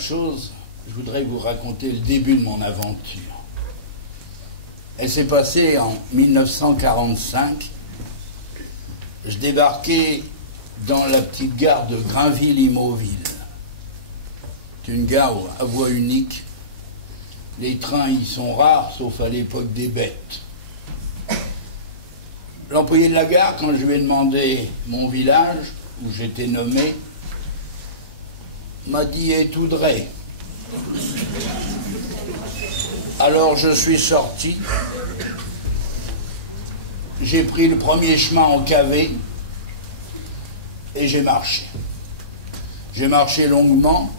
première chose, je voudrais vous raconter le début de mon aventure. Elle s'est passée en 1945. Je débarquais dans la petite gare de Grainville-Imauville. C'est une gare à voie unique. Les trains y sont rares, sauf à l'époque des bêtes. L'employé de la gare, quand je lui ai demandé mon village, où j'étais nommé, m'a dit Étoudray. Alors je suis sorti, j'ai pris le premier chemin en cavé et j'ai marché. J'ai marché longuement.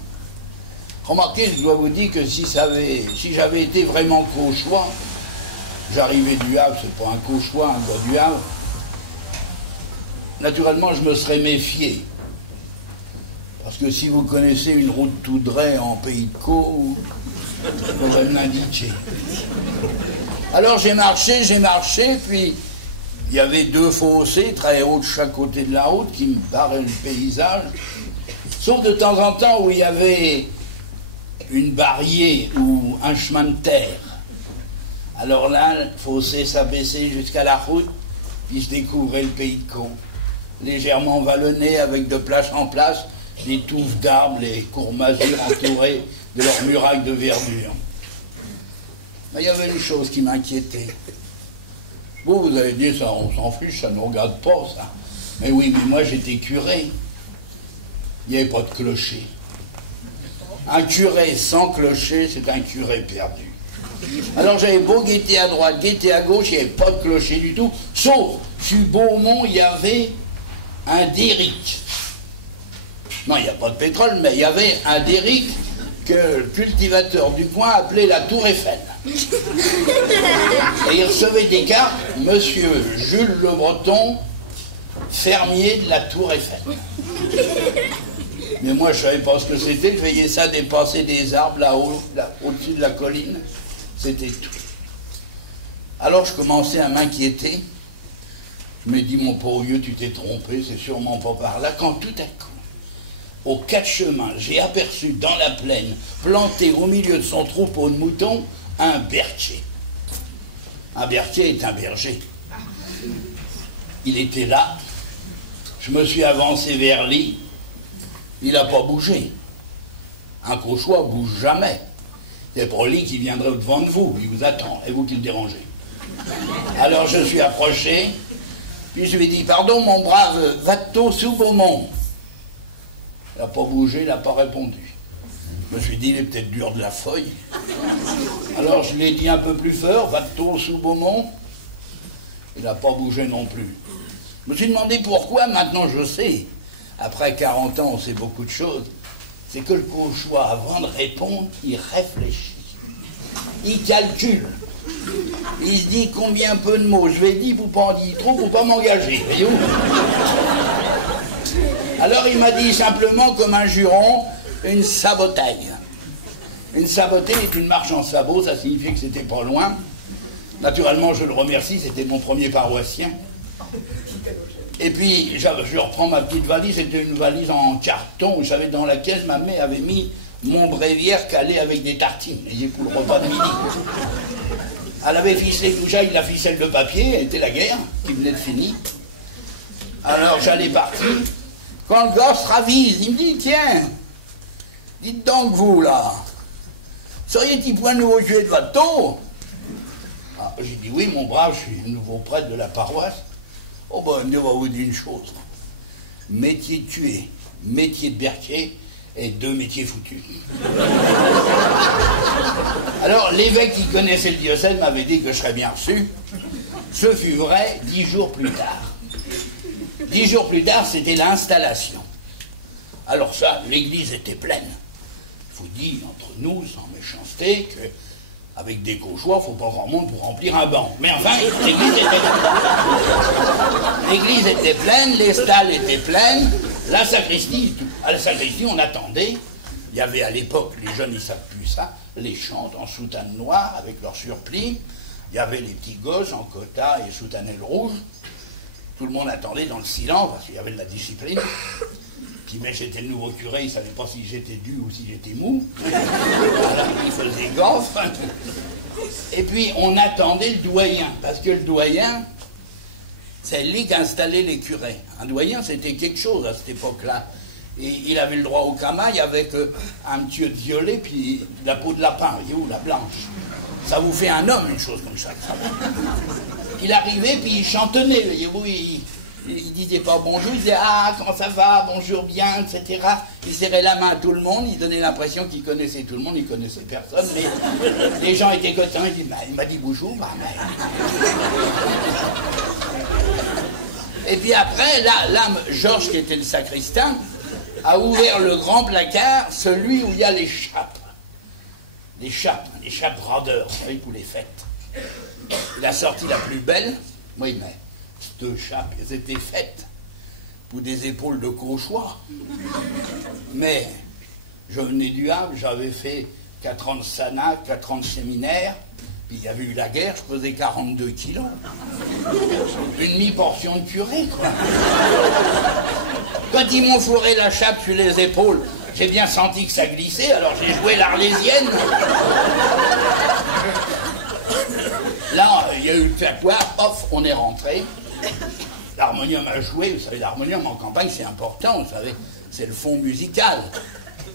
Remarquez, je dois vous dire que si j'avais été vraiment cauchois, j'arrivais du Havre, c'est pas un cauchois, un gars du Havre, naturellement je me serais méfié. Parce que si vous connaissez une route Toudray en Pays de Caux, vous pouvez me l'indiquer. Alors j'ai marché, puis il y avait deux fossés très hauts de chaque côté de la route qui me barraient le paysage. Sauf de temps en temps où il y avait une barrière ou un chemin de terre. Alors là, le fossé s'abaissait jusqu'à la route, puis je découvrais le Pays de Caux, légèrement vallonné avec de place en place, des touffes d'arbres, les courts-masures entourées de leurs murailles de verdure. Mais il y avait une chose qui m'inquiétait. Vous avez dit, ça, on s'en fiche, ça ne nous regarde pas, ça. Mais oui, mais moi j'étais curé. Il n'y avait pas de clocher. Un curé sans clocher, c'est un curé perdu. Alors j'avais beau guetter à droite, guetter à gauche, il n'y avait pas de clocher du tout, sauf sur Beaumont, il y avait un derrick. Non, il n'y a pas de pétrole, mais il y avait un derrick que le cultivateur du coin appelait la Tour Eiffel. Et il recevait des cartes, Monsieur Jules Le Breton, fermier de la Tour Eiffel. Mais moi, je ne savais pas ce que c'était. Je voyais ça dépasser des arbres là-haut, au-dessus de la colline. C'était tout. Alors, je commençais à m'inquiéter. Je me dis, mon pauvre vieux, tu t'es trompé, c'est sûrement pas par là. Quand tout à coup, aux quatre chemins, j'ai aperçu dans la plaine, planté au milieu de son troupeau de moutons, un berger. Un berger est un berger. Il était là. Je me suis avancé vers lui. Il n'a pas bougé. Un cauchois ne bouge jamais. C'est pour lui qui viendrait devant de vous. Il vous attend. Et vous qui le dérangez. Alors je suis approché. Puis je lui ai dit, pardon mon brave, va-t-on sous Beaumont? Il n'a pas bougé, il n'a pas répondu. Je me suis dit, il est peut-être dur de la feuille. Alors je lui ai dit un peu plus fort, va-t-on sous Beaumont? Il n'a pas bougé non plus. Je me suis demandé pourquoi, maintenant je sais. Après 40 ans, on sait beaucoup de choses. C'est que le cauchois, avant de répondre, il réfléchit. Il calcule. Il se dit combien peu de mots je vais dire pour pas en dire trop, pour pas m'engager. Voyez-vous? Alors il m'a dit simplement, comme un juron, une sabotaille. Une sabotaille est une marche en sabot, ça signifiait que c'était pas loin. Naturellement, je le remercie, c'était mon premier paroissien. Et puis, je reprends ma petite valise, c'était une valise en carton, vous savez, dans laquelle ma mère avait mis mon bréviaire calé avec des tartines, et pour le repas de midi. Elle avait ficelé tout ça, il la ficelle de papier, était la guerre, qui venait de finir. Alors j'allais partir. Quand le gars se ravise, il me dit, tiens, dites donc vous là, seriez-il point nouveau tué de votre tour? Ah, j'ai dit, oui mon brave, je suis nouveau prêtre de la paroisse. Oh ben, Dieu va vous dire une chose. Métier de tuer, métier de berger et deux métiers foutus. Alors, l'évêque qui connaissait le diocèse m'avait dit que je serais bien reçu. Ce fut vrai 10 jours plus tard. 10 jours plus tard, c'était l'installation. Alors ça, l'église était pleine. Je vous dis, entre nous, sans méchanceté, que avec des cauchois, il ne faut pas grand monde pour remplir un banc. Mais enfin, l'église était pleine, les stalles étaient pleines, la sacristie, à la sacristie, on attendait. Il y avait à l'époque, les jeunes, ils ne savent plus ça, les chantes en soutane noire avec leur surplis. Il y avait les petits gosses en cota et soutanelle rouge. Tout le monde attendait dans le silence, parce qu'il y avait de la discipline. Puis mais j'étais le nouveau curé, il ne savait pas si j'étais dû ou si j'étais mou. Voilà, il faisait gaffe. Et puis on attendait le doyen, parce que le doyen, c'est lui qui installait les curés. Un doyen, c'était quelque chose à cette époque-là. Et il avait le droit au camail avec un monsieur de violet, puis la peau de lapin, voyez-vous, la blanche. Ça vous fait un homme, une chose comme ça. Il arrivait, puis il chantonnait, voyez-vous, il disait pas bonjour, il disait ah, comment ça va, bonjour bien, etc. Il serrait la main à tout le monde, il donnait l'impression qu'il connaissait tout le monde, il connaissait personne, mais les gens étaient contents, il dit bah, il m'a dit bonjour, bah, mais... Et puis après, là, Georges, qui était le sacristain, a ouvert le grand placard, celui où il y a les chapes. Les chapes bradeurs, vous savez, pour les fêtes. Il a sorti la plus belle, oui, mais cette chape, elles étaient faites pour des épaules de cauchois. Mais je venais du Havre, j'avais fait 4 ans de sana, 4 ans de séminaire, puis il y avait eu la guerre, je pesais 42 kilos. Une mi-portion de curé, quoi. Quand ils m'ont fourré la chape sur les épaules, j'ai bien senti que ça glissait, alors j'ai joué l'Arlésienne. Là, il y a eu le tatouage, off, on est rentré. L'harmonium a joué, vous savez, l'harmonium en campagne, c'est important, vous savez, c'est le fond musical.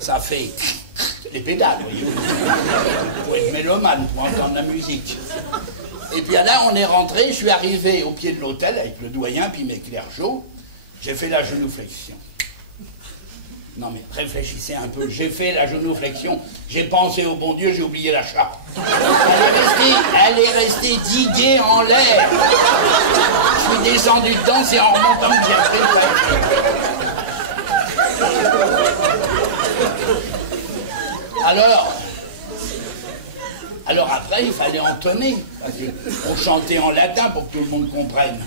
Ça fait les pédales, voyez-vous. Pour être mélomane, pour entendre la musique. Et puis là, on est rentré, je suis arrivé au pied de l'hôtel avec le doyen, puis mes clergeaux. J'ai fait la genuflexion. Non mais réfléchissez un peu, j'ai fait la genuflexion, j'ai pensé au bon Dieu, j'ai oublié la chape. Elle est restée diguée en l'air. Je suis descendu dedans, c'est en remontant que j'ai fait. Alors après, il fallait entonner, parce qu'on chantait en latin pour que tout le monde comprenne.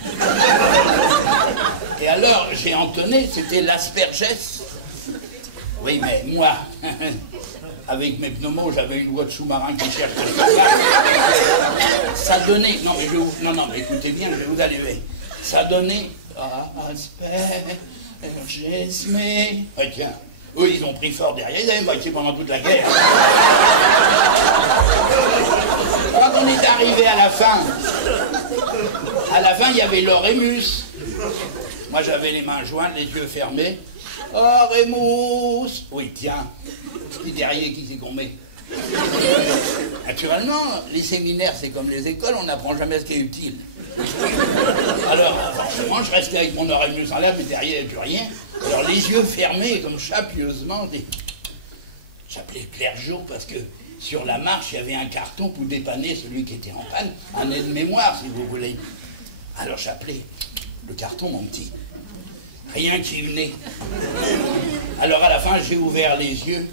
Et alors, j'ai entonné, c'était l'asperges. Oui, mais moi, avec mes pneumos, j'avais une voix de sous-marin qui cherche le travail. Ça donnait, non mais écoutez bien, je vais vous allumer. Ça donnait asperges, mais... Oh, tiens, eux, ils ont pris fort derrière, ils avaient moitié pendant toute la guerre. Quand on est arrivé à la fin, il y avait l'orémus. Moi, j'avais les mains jointes, les yeux fermés. Orémus. Oui, tiens, petit derrière qui s'est qu'on met. Naturellement, les séminaires, c'est comme les écoles, on n'apprend jamais ce qui est utile. Alors, forcément, je restais avec mon orémus en l'air, mais derrière, il n'y avait plus rien. Alors, les yeux fermés, comme ça, pieusement, j'appelais clergeau parce que sur la marche, il y avait un carton pour dépanner celui qui était en panne, un aide-mémoire, si vous voulez. Alors, j'appelais le carton, mon petit. Rien qui venait. Alors, à la fin, j'ai ouvert les yeux.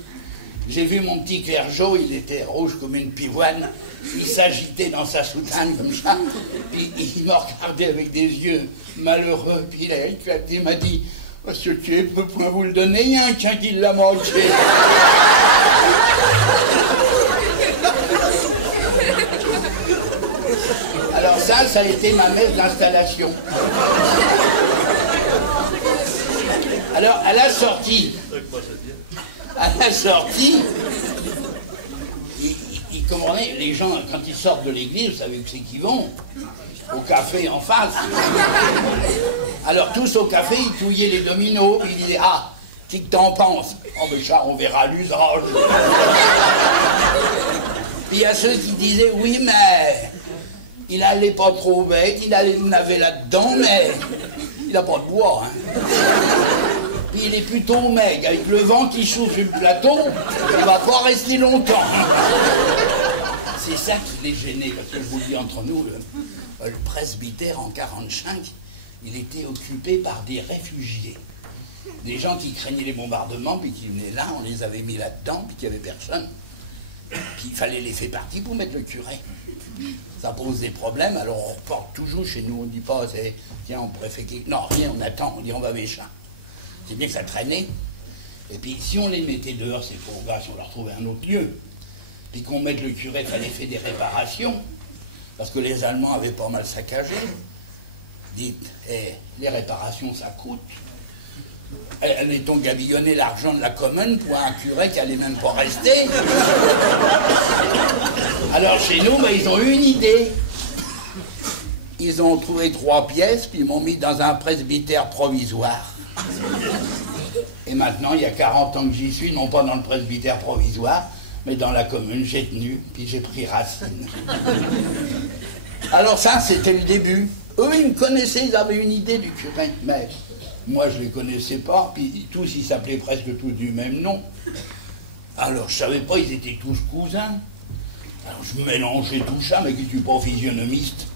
J'ai vu mon petit clergeau, il était rouge comme une pivoine. Il s'agitait dans sa soutane comme ça. Puis il m'a regardé avec des yeux malheureux. Puis il a éclaté, il m'a dit « Monsieur Thieu, ne peut point vous le donner, il y a un quin qui l'a manqué. » Alors ça a été ma messe d'installation. Alors, à la sortie, les gens, quand ils sortent de l'église, vous savez où c'est qu'ils vont? Au café en face. Alors, tous au café, ils touillaient les dominos, ils disaient « Ah, qu'est-ce que t'en penses ?»« Oh, mais ça, on verra l'usage. » Puis il y a ceux qui disaient « Oui, mais il allait pas trop bête, il allait naver là-dedans, mais il n'a pas de bois. Hein. » Puis il est plutôt maigre, avec le vent qui souffle sur le plateau, il va pas rester longtemps. C'est ça qui les gênait, parce que je vous le dis entre nous, le presbytère en 1945, il était occupé par des réfugiés. Des gens qui craignaient les bombardements, puis qui venaient là, on les avait mis là-dedans, puis qu'il n'y avait personne. Puis il fallait les faire partie pour mettre le curé. Ça pose des problèmes, alors on reporte toujours chez nous, on ne dit pas, tiens, on pourrait faire quelque... Non, rien, on attend, on dit on va Véchin. C'est bien que ça traînait. Et puis si on les mettait dehors, ces pauvres gars, si on leur trouvait un autre lieu, puis qu'on mette le curé, il fallait faire des réparations, parce que les Allemands avaient pas mal saccagé. Dites, les réparations, ça coûte. Allait-on gabillonner l'argent de la commune pour un curé qui allait même pas rester? Alors chez nous, ben, ils ont eu une idée. Ils ont trouvé 3 pièces, puis ils m'ont mis dans un presbytère provisoire. Et maintenant, il y a 40 ans que j'y suis, non pas dans le presbytère provisoire, mais dans la commune, j'ai tenu, puis j'ai pris racine. Alors ça, c'était le début. Eux, ils me connaissaient, ils avaient une idée du curé, mais moi, je ne les connaissais pas, puis tous, ils s'appelaient presque tous du même nom. Alors, je ne savais pas, ils étaient tous cousins. Alors, je mélangeais tout ça, mais qui ne suis pas physionomiste.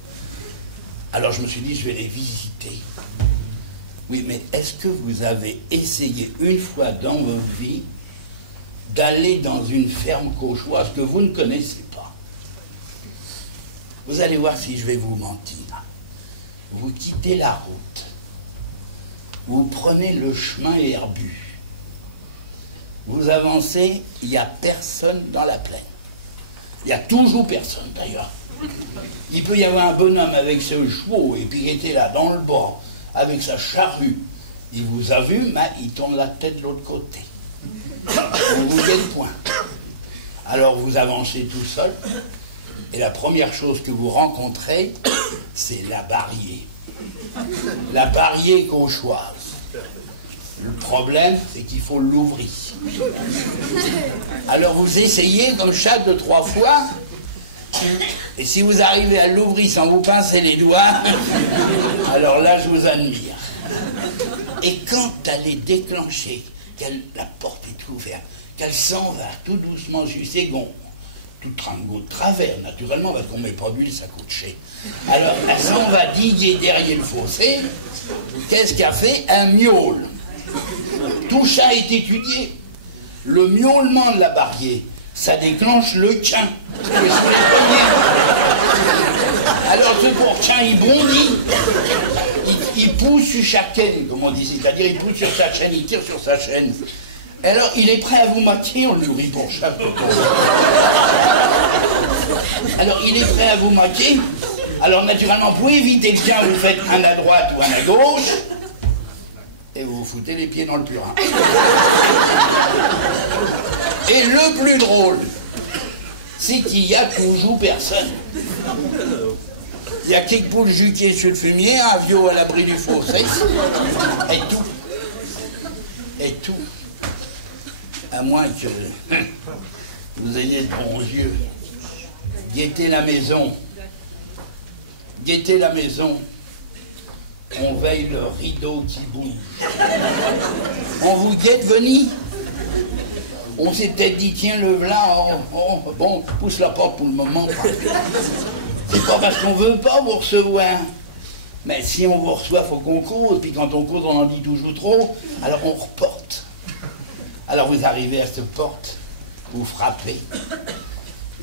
Alors, je me suis dit, je vais les visiter. Oui, mais est-ce que vous avez essayé une fois dans votre vie d'aller dans une ferme cauchoise que vous ne connaissez pas? Vous allez voir si je vais vous mentir. Vous quittez la route. Vous prenez le chemin herbu. Vous avancez, il n'y a personne dans la plaine. Il n'y a toujours personne d'ailleurs. Il peut y avoir un bonhomme avec ses chevaux et puis il était là dans le bord avec sa charrue. Il vous a vu, mais il tourne la tête de l'autre côté. On vous guette point. Alors vous avancez tout seul et la première chose que vous rencontrez, c'est la Barrier. La Barrier cauchoise. Le problème, c'est qu'il faut l'ouvrir. Alors vous essayez comme chaque 2 ou 3 fois, et si vous arrivez à l'ouvrir sans vous pincer les doigts, alors là, je vous admire. Et quand elle est déclenchée, la porte est ouverte, qu'elle s'en va tout doucement sur ses gonds, tout tringot de travers, naturellement, parce qu'on ne met pas d'huile, ça coûte cher. Alors, elle s'en va diguer derrière le fossé. Qu'est-ce qu'a fait? Un miaule. Tout ça est étudié. Le miaulement de la Barrier, ça déclenche le tien. Alors ce pour tien, il bondit. Il pousse sur chaque chaîne, comme on dit, c'est-à-dire il pousse sur sa chaîne, il tire sur sa chaîne. Alors il est prêt à vous maquer, on le nourrit pour chaque. Alors il est prêt à vous maquer. Alors naturellement, pour éviter le tien, vous faites un à droite ou un à gauche. Et vous vous foutez les pieds dans le purin. Et le plus drôle, c'est qu'il n'y a toujours personne. Il y a quelques poules juquées sur le fumier, un vieux à l'abri du fossé, et tout. Et tout. À moins que vous ayez de bons yeux. Guettez la maison. Guettez la maison. On veille le rideau qui bouge. On vous guette venir. On s'est peut-être dit, tiens, le v'là, bon, pousse la porte pour le moment. C'est pas parce qu'on veut pas vous recevoir. Mais si on vous reçoit, il faut qu'on cause. Et puis quand on cause, on en dit toujours trop. Alors on reporte. Alors vous arrivez à cette porte, vous frappez.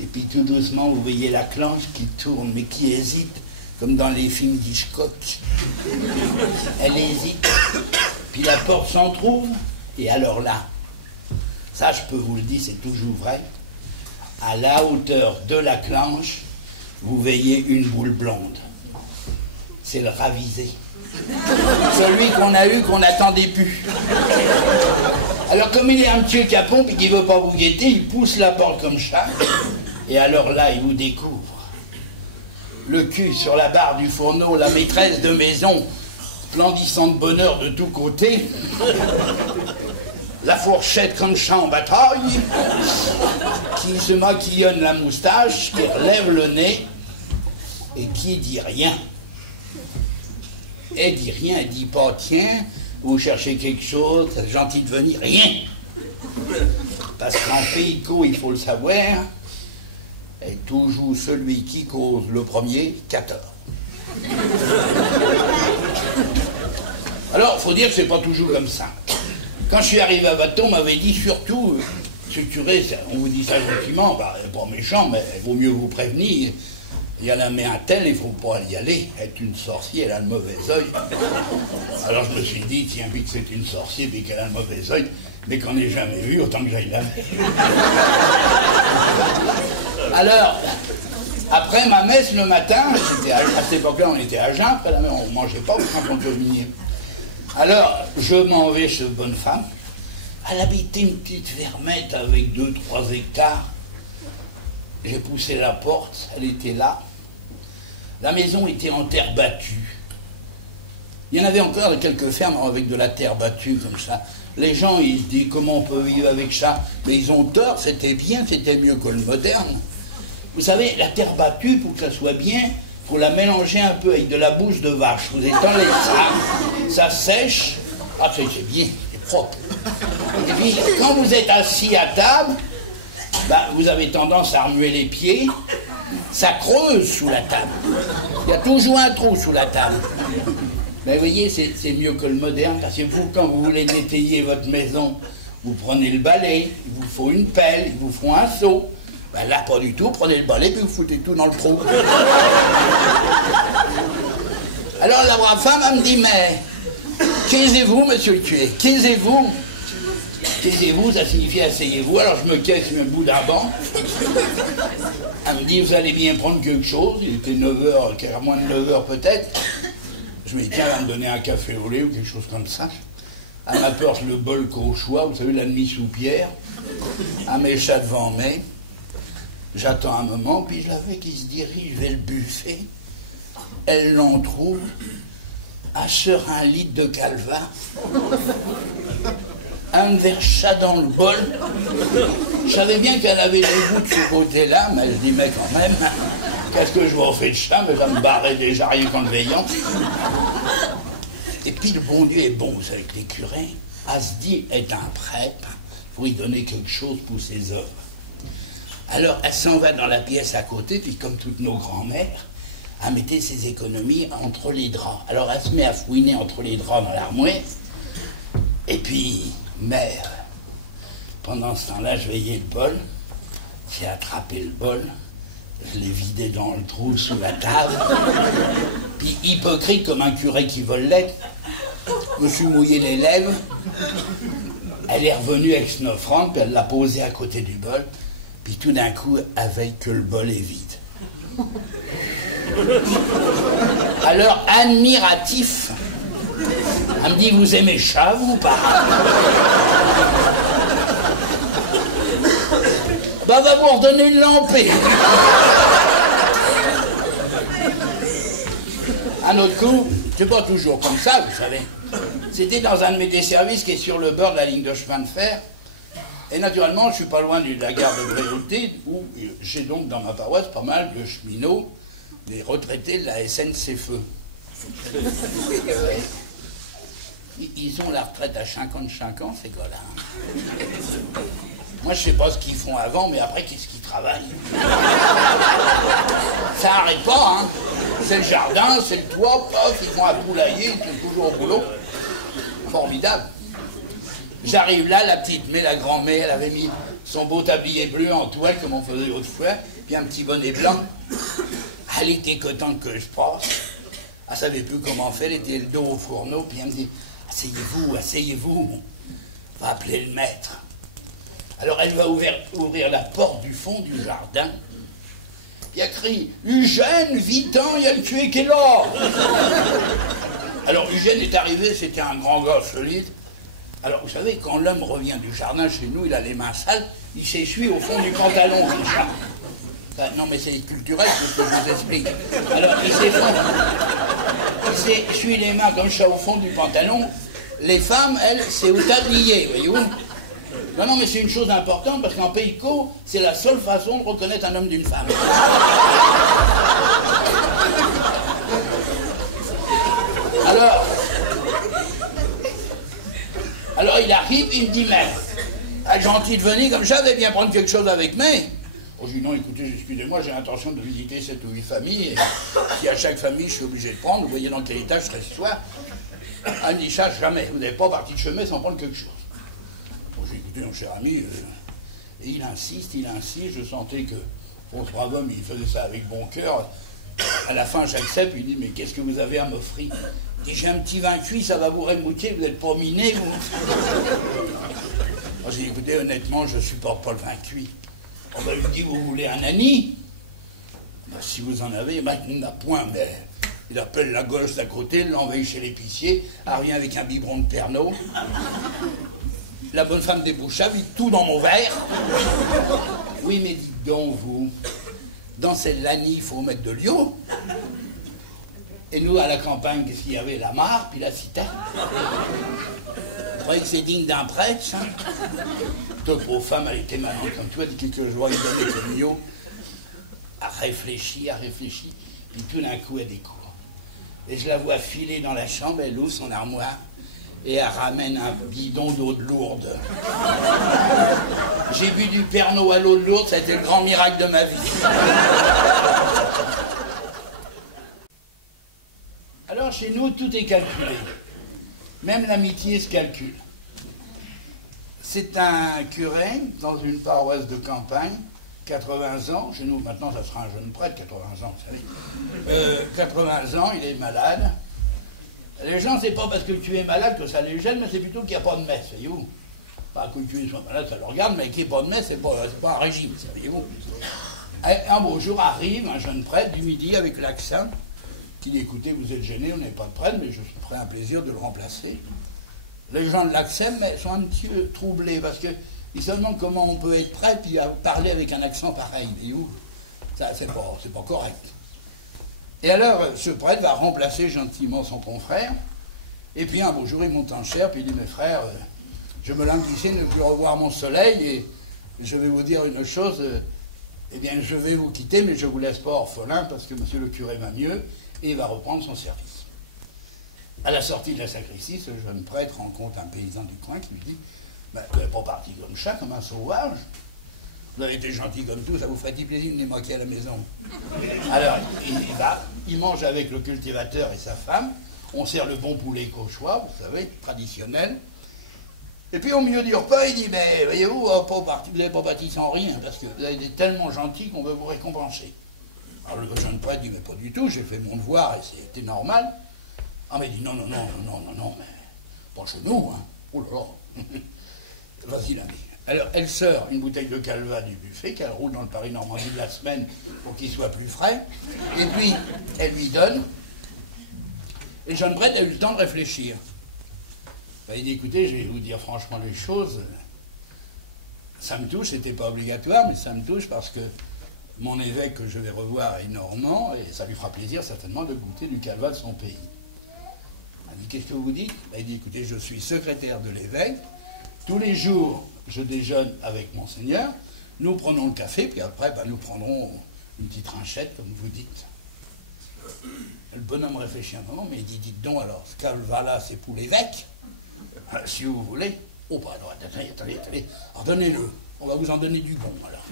Et puis tout doucement, vous voyez la clenche qui tourne, mais qui hésite. Comme dans les films d'Hitchcock. Elle hésite. Puis la porte s'entrouvre. Et alors là, ça je peux vous le dire, c'est toujours vrai, à la hauteur de la clenche, vous voyez une boule blonde. C'est le ravisé. Celui qu'on a eu, qu'on n'attendait plus. Alors comme il est un petit capon, puis qu'il ne veut pas vous guetter, il pousse la porte comme ça. Et alors là, il vous découvre. Le cul sur la barre du fourneau, la maîtresse de maison, splendissant de bonheur de tous côtés, la fourchette comme chat en bataille, qui se maquillonne la moustache, qui relève le nez, et qui dit rien. Elle dit rien, elle dit pas, tiens, vous cherchez quelque chose, c'est gentil de venir, rien. Parce qu'en pays co, il faut le savoir, est toujours celui qui cause le premier qu'a tort. Alors, il faut dire que c'est pas toujours comme ça. Quand je suis arrivé à Baton, on m'avait dit surtout, structuré, on vous dit ça gentiment, bah, pas méchant, mais il vaut mieux vous prévenir. Il y en a mais un tel, il ne faut pas y aller. Elle est une sorcière, elle a le mauvais œil. Alors je me suis dit, tiens, puis que c'est une sorcière, puis qu'elle a le mauvais œil, mais qu'on n'ait jamais vu, autant que j'aille la voir. Alors, après ma messe le matin, à cette époque-là, on était à jeun, après la messe, on ne mangeait pas, quand on communiait. Alors, je m'en vais chez cette bonne femme. Elle habitait une petite fermette avec 2-3 hectares. J'ai poussé la porte, elle était là. La maison était en terre battue. Il y en avait encore quelques fermes avec de la terre battue comme ça. Les gens, ils se disent comment on peut vivre avec ça. Mais ils ont tort, c'était bien, c'était mieux que le moderne. Vous savez, la terre battue, pour que ça soit bien, il faut la mélanger un peu avec de la bouse de vache. Vous étendez ça sèche. Ah, c'est bien, c'est propre. Et puis, quand vous êtes assis à table, vous avez tendance à remuer les pieds. Ça creuse sous la table. Il y a toujours un trou sous la table. Mais vous voyez, c'est mieux que le moderne, parce que vous, quand vous voulez détailler votre maison, vous prenez le balai, il vous faut une pelle, il vous faut un seau. Là, pas du tout, prenez le balai, puis vous foutez tout dans le trou. Alors la brave femme, elle me dit, mais, caisez-vous, monsieur le curé, caisez-vous. Taisez-vous, ça signifie asseyez-vous. Alors je me caisse au bout d'un banc. Elle me dit, vous allez bien prendre quelque chose. Il était 9h, moins de 9h peut-être. Je me dis, tiens, elle va me donner un café au lait ou quelque chose comme ça. Elle m'apporte le bol qu'au choix, vous savez, la demi-soupière. Elle met ça devant moi. J'attends un moment, puis je la vois qui se dirige vers le buffet. Elle l'en trouve. Elle sort un litre de calva. Un verre chat dans le bol. Je savais bien qu'elle avait des goûts de ce côté-là, mais je dis, mais quand même, qu'est-ce que je vous refais de chat, mais ça me barrait déjà rien qu'en le veillant. Et puis le bon Dieu est bon, vous savez que les curés, Asdi est un prêtre pour y donner quelque chose pour ses œuvres. Alors elle s'en va dans la pièce à côté, puis comme toutes nos grands-mères, elle mettait ses économies entre les draps. Alors elle se met à fouiner entre les draps dans l'armoire, et puis, mère, pendant ce temps-là, je veillais le bol, j'ai attrapé le bol, je l'ai vidé dans le trou sous la table, puis hypocrite comme un curé qui vole l'être, je me suis mouillé les lèvres, elle est revenue avec son offrande, puis elle l'a posée à côté du bol, puis tout d'un coup, avec que le bol est vide. Alors, admiratif, elle me dit, vous aimez chat, vous, ou pas? Va vous redonner une lampée. Un autre coup, c'est pas toujours comme ça, vous savez. C'était dans un de mes desservices qui est sur le bord de la ligne de chemin de fer. Et naturellement, je suis pas loin de la gare de Bréauté, où j'ai donc dans ma paroisse pas mal de cheminots, des retraités de la SNCF. Ils ont la retraite à 55 ans, ces gars-là. Moi, je sais pas ce qu'ils font avant, mais après, qu'est-ce qu'ils travaillent? Ça n'arrête pas, hein. C'est le jardin, c'est le toit, pof, ils font un poulailler, ils sont toujours au boulot. Formidable. J'arrive là, la petite mère, la grand-mère, elle avait mis son beau tablier bleu en toile, comme on faisait autrefois, puis un petit bonnet blanc. Elle était contente que je passe. Elle savait plus comment faire, elle était le dos au fourneau, puis elle me dit, asseyez-vous, asseyez-vous, on va appeler le maître. Alors elle va ouvrir la porte du fond du jardin, puis elle crie, Eugène, vite-en, il y a le tué qui est là. Alors Eugène est arrivé, c'était un grand gars solide. Alors vous savez, quand l'homme revient du jardin chez nous, il a les mains sales, il s'essuie au fond du pantalon, c'est ça. Non mais c'est culturel ce que je vous explique. Alors il s'essuie les mains comme ça au fond du pantalon. Les femmes, elles, c'est au tablier, voyez-vous. Non, mais c'est une chose importante, parce qu'en pays co, c'est la seule façon de reconnaître un homme d'une femme. Alors il arrive, il me dit, mais, gentil de venir, comme j'avais bien prendre quelque chose avec moi. Oh, je dis non, écoutez, excusez-moi, j'ai l'intention de visiter 7 ou 8 familles, et si à chaque famille je suis obligé de prendre, vous voyez dans quel état je serai ce soir. Elle me dit, ça, jamais, vous n'êtes pas parti de chemin sans prendre quelque chose. Bon, j'ai écouté mon cher ami, et il insiste, je sentais que, bon, ce brave homme, il faisait ça avec bon cœur. À la fin, j'accepte, il dit, mais qu'est-ce que vous avez à m'offrir? Il dit, j'ai un petit vin cuit, ça va vous rémoutir, vous n'êtes pas miné, vous. Moi, j'ai dit, écoutez, honnêtement, je ne supporte pas le vin cuit. On va lui dire, vous voulez un Annie? Ben, si vous en avez, ben, il n'y en a point, mais Il appelle la gauche d'à côté, l'envoie chez l'épicier, elle revient avec un biberon de Pernod. La bonne femme déboucha, vit tout dans mon verre. Oui, mais dites donc, vous, dans cette lanie, il faut mettre de l'eau. Et nous, à la campagne, qu'est-ce qu'il y avait? La mare, puis la citerne. Vous croyez que c'est digne d'un prêtre, ça? Cette pauvre femme, elle était malade, comme tu vois, dit quelques jours, il donnait comme l'eau. Elle réfléchit, puis tout d'un coup, elle découvre. Et je la vois filer dans la chambre, elle ouvre son armoire, et elle ramène un bidon d'eau de Lourdes. J'ai bu du Pernod à l'eau de Lourdes, ça a été le grand miracle de ma vie. Alors chez nous, tout est calculé. Même l'amitié se calcule. C'est un curé dans une paroisse de campagne, 80 ans, chez nous maintenant ça sera un jeune prêtre, 80 ans, vous savez. 80 ans, il est malade. Les gens, c'est pas parce que tu es malade que ça les gêne, mais c'est plutôt qu'il n'y a pas de messe, voyez-vous. Pas que tu sois malade, ça le regarde, mais qu'il n'y ait pas de messe, c'est pas un régime, voyez-vous. Un beau jour arrive un jeune prêtre du midi avec l'accent, qui dit, écoutez, vous êtes gêné, on n'est pas de prêtre, mais je me ferai un plaisir de le remplacer. Les gens de l'Accem sont un petit peu troublés, parce qu'ils se demandent comment on peut être prêtre puis parler avec un accent pareil, voyez-vous. Ça, c'est pas correct. Et alors, ce prêtre va remplacer gentiment son confrère, et puis un beau jour, il monte en chair, puis il dit, mes frères, je me languissais de ne plus revoir mon soleil, et je vais vous dire une chose, eh bien, je vais vous quitter, mais je ne vous laisse pas orphelin, parce que monsieur le curé va mieux, et il va reprendre son service. À la sortie de la sacristie, ce jeune prêtre rencontre un paysan du coin qui lui dit, ben, vous n'êtes pas parti comme ça, comme un sauvage. Vous avez été gentil comme tout, ça vous ferait-il plaisir de les moquer à la maison? Alors, il mange avec le cultivateur et sa femme, on sert le bon poulet cauchois, vous savez, traditionnel. Et puis au milieu du repas, il dit, mais voyez-vous, vous n'avez pas parti sans rien, parce que vous avez été tellement gentil qu'on veut vous récompenser. Alors le jeune prêtre dit, mais pas du tout, j'ai fait mon devoir et c'était normal. Ah, mais il dit, non, mais pas chez nous, hein. Oh là là. Vas-y, l'ami. Alors, elle sort une bouteille de Calva du buffet qu'elle roule dans le Paris-Normandie de la semaine pour qu'il soit plus frais. Et puis, elle lui donne. Et le jeune prêtre a eu le temps de réfléchir. Ben, il dit, écoutez, je vais vous dire franchement les choses. Ça me touche, c'était pas obligatoire, mais ça me touche parce que mon évêque que je vais revoir est normand, et ça lui fera plaisir certainement de goûter du Calva de son pays. Il dit, qu'est-ce que vous dites? Il dit, écoutez, je suis secrétaire de l'évêque, tous les jours je déjeune avec Monseigneur, nous prenons le café, puis après nous prendrons une petite trinchette, comme vous dites. Le bonhomme réfléchit un moment, mais il dit, dites donc alors, ce Calva-là, c'est pour l'évêque, si vous voulez. Oh, bah alors, attendez, alors donnez-le, on va vous en donner du bon, alors.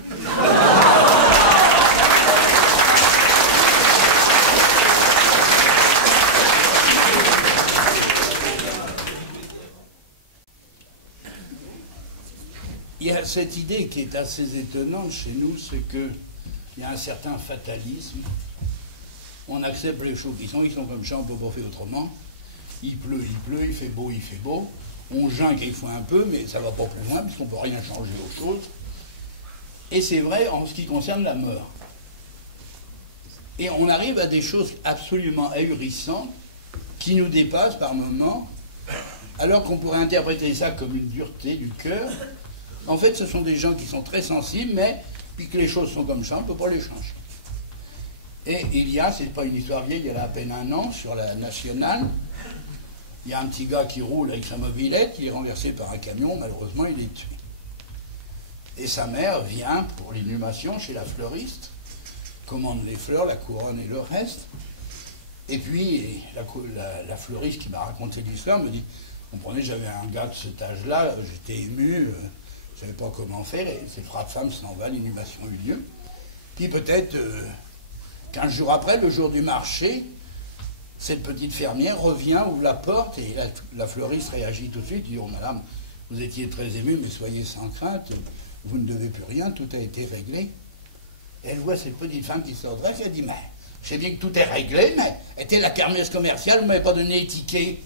Il y a cette idée qui est assez étonnante chez nous, c'est qu'il y a un certain fatalisme. On accepte les choses qui sont comme ça, on ne peut pas faire autrement. Il pleut, il fait beau. On geint quelquefois un peu, mais ça ne va pas plus loin, puisqu'on ne peut rien changer aux choses. Et c'est vrai en ce qui concerne la mort. Et on arrive à des choses absolument ahurissantes qui nous dépassent par moments, alors qu'on pourrait interpréter ça comme une dureté du cœur. En fait, ce sont des gens qui sont très sensibles, mais puis que les choses sont comme ça, on ne peut pas les changer. Et il y a, c'est pas une histoire vieille, il y a à peine un an, sur la nationale, il y a un petit gars qui roule avec sa mobilette, il est renversé par un camion, malheureusement il est tué. Et sa mère vient pour l'inhumation chez la fleuriste, commande les fleurs, la couronne et le reste. Et puis la fleuriste qui m'a raconté l'histoire me dit, vous comprenez, j'avais un gars de cet âge-là, j'étais ému, je ne savais pas comment faire, et ces frères de femmes s'en va, l'inhumation a eu lieu. Puis peut-être 15 jours après, le jour du marché, cette petite fermière revient, ouvre la porte, et la fleuriste réagit tout de suite, dit, oh madame, vous étiez très émue, mais soyez sans crainte, vous ne devez plus rien, tout a été réglé. Et elle voit cette petite femme qui se redresse, et elle dit, mais je sais bien que tout est réglé, mais était la kermesse commerciale, vous ne m'avez pas donné les tickets.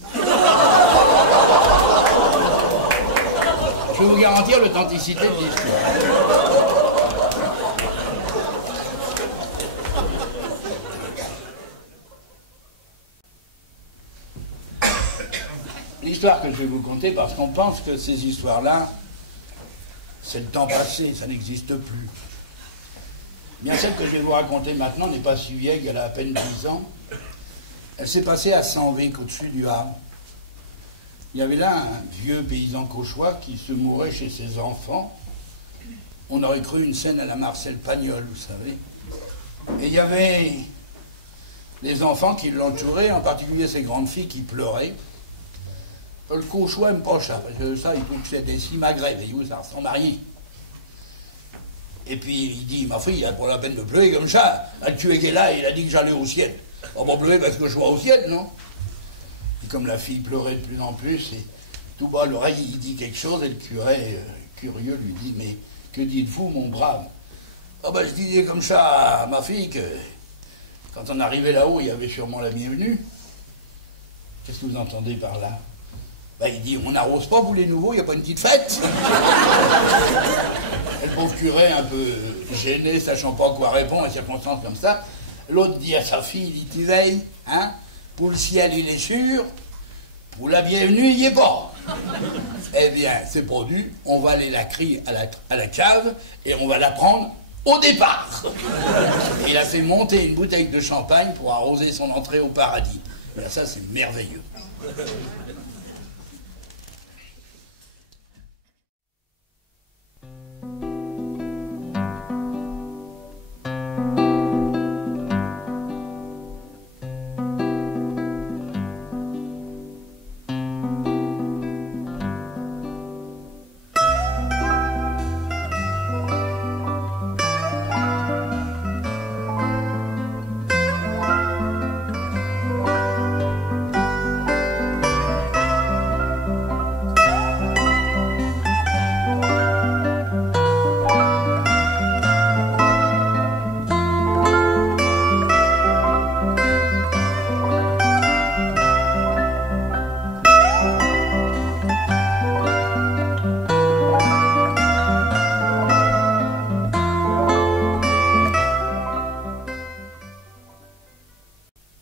Je peux vous garantir l'authenticité de l'histoire. histoire que je vais vous conter, parce qu'on pense que ces histoires-là, c'est le temps passé, ça n'existe plus. Bien, celle que je vais vous raconter maintenant n'est pas si vieille, elle a à peine 10 ans. Elle s'est passée à Sanvic, au-dessus du Havre. Il y avait là un vieux paysan cauchois qui se mourait chez ses enfants. On aurait cru une scène à la Marcel Pagnol, vous savez. Et il y avait des enfants qui l'entouraient, en particulier ses grandes filles qui pleuraient. Le cauchois n'aime pas ça, parce que ça, il faut que c'est des simagrées, voyez-vous, ça ressemble à rien. Et puis il dit, ma fille, il a pas la peine de pleurer comme ça. Le tué qui est là, il a dit que j'allais au ciel. On va pleurer parce que je vais au ciel, non? Et comme la fille pleurait de plus en plus, et tout bas à l'oreille, il dit quelque chose, et le curé, curieux, lui dit, mais que dites-vous, mon brave? Ah ben, je disais comme ça à ma fille que quand on arrivait là-haut, il y avait sûrement la bienvenue. Qu'est-ce que vous entendez par là? Ben, il dit, on n'arrose pas pour les nouveaux, il n'y a pas une petite fête? Et le pauvre curé, un peu gêné, sachant pas quoi répondre à circonstances comme ça, l'autre dit à sa fille, il dit, tu veilles, hein? Pour le ciel, il est sûr, pour la bienvenue, il n'y est pas. Eh bien, c'est produit, on va aller la crier à la cave, et on va la prendre au départ. Il a fait monter une bouteille de champagne pour arroser son entrée au paradis. Ben, ça, c'est merveilleux.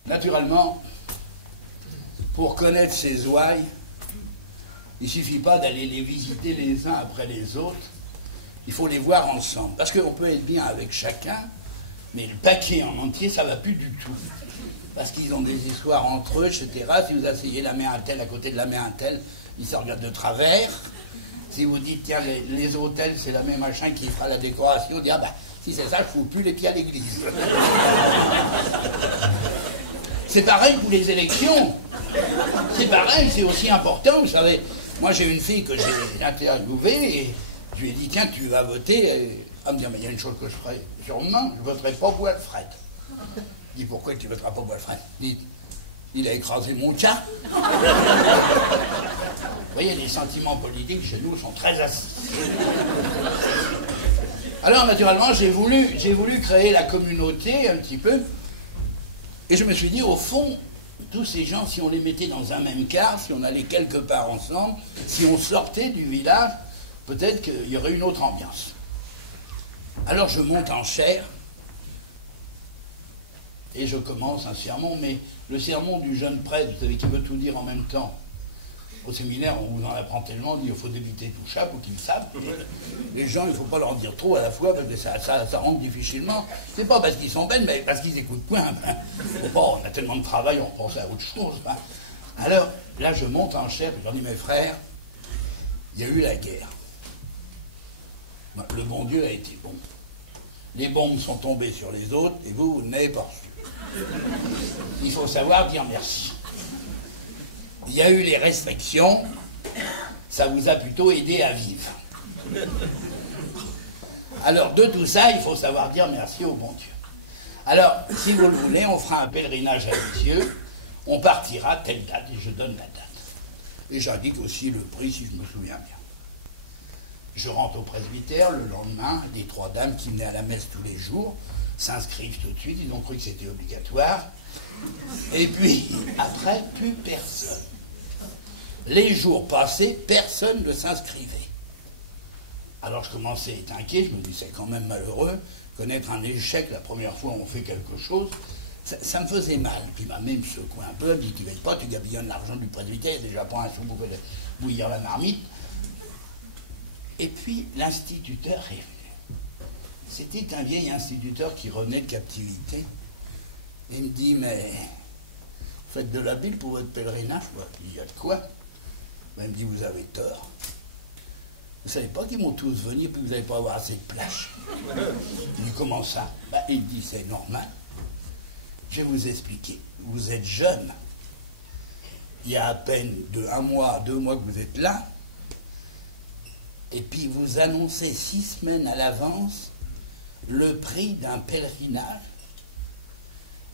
Naturellement, pour connaître ces ouailles, il ne suffit pas d'aller les visiter les uns après les autres, il faut les voir ensemble. Parce qu'on peut être bien avec chacun, mais le paquet en entier, ça ne va plus du tout. Parce qu'ils ont des histoires entre eux, etc. Si vous asseyez la main à tel à côté de la main à tel, ils se regardent de travers. Si vous dites, tiens, les hôtels, c'est la même machin qui fera la décoration, on dit, ah ben, si c'est ça, je ne fous plus les pieds à l'église. C'est pareil pour les élections. C'est pareil, c'est aussi important, vous savez. Moi, j'ai une fille que j'ai interviewée et je lui ai dit, tiens, tu vas voter. Et elle me dit, mais il y a une chose que je ferai. Sûrement, je ne voterai pas pour Alfred. Je dis, pourquoi tu ne voteras pas pour Alfred? Il a écrasé mon chat. Vous voyez, les sentiments politiques chez nous sont très assis. Alors, naturellement, j'ai voulu créer la communauté un petit peu. Et je me suis dit, au fond, tous ces gens, si on les mettait dans un même car, si on allait quelque part ensemble, si on sortait du village, peut-être qu'il y aurait une autre ambiance. Alors je monte en chair, et je commence un sermon, mais le sermon du jeune prêtre, vous savez, qui veut tout dire en même temps. Au séminaire, on vous en apprend tellement, on dit qu'il faut débiter tout ça pour qu'ils savent. Les gens, il ne faut pas leur dire trop à la fois, parce que ça rentre difficilement. C'est pas parce qu'ils sont bêtes, mais parce qu'ils écoutent point. Bon, on a tellement de travail, on pense à autre chose. Hein. Alors, là, je monte en chair, et je leur dis, mes frères, il y a eu la guerre. Le bon Dieu a été bon. Les bombes sont tombées sur les autres, et vous n'avez pas reçu. Il faut savoir dire merci. Il y a eu les restrictions, ça vous a plutôt aidé à vivre. Alors, de tout ça, il faut savoir dire merci au bon Dieu. Alors, si vous le voulez, on fera un pèlerinage à Lisieux, on partira telle date, et je donne la date. Et j'indique aussi le prix, si je me souviens bien. Je rentre au presbytère, le lendemain, les 3 dames qui venaient à la messe tous les jours s'inscrivent tout de suite, ils ont cru que c'était obligatoire. Et puis, après, plus personne. Les jours passés, personne ne s'inscrivait. Alors je commençais à être inquiet, je me dis c'est quand même malheureux, connaître un échec la première fois où on fait quelque chose, Ça me faisait mal. Puis il m'a même secoué un peu, il me dit, tu ne pas, tu gabillonnes l'argent du presbytère, il n'y a déjà pas un sou pour bouillir la marmite. Et puis l'instituteur est venu. C'était un vieil instituteur qui revenait de captivité. Et il me dit, mais vous faites de la bile pour votre pèlerinage, quoi. Il dit, il y a de quoi? Ben, il me dit, vous avez tort. Vous savez pas qu'ils vont tous venir, puis vous n'allez pas avoir assez de place. Il dit, comment ça? Ben, il dit, c'est normal. Je vais vous expliquer. Vous êtes jeune. Il y a à peine 1 mois, 2 mois que vous êtes là. Et puis vous annoncez 6 semaines à l'avance le prix d'un pèlerinage.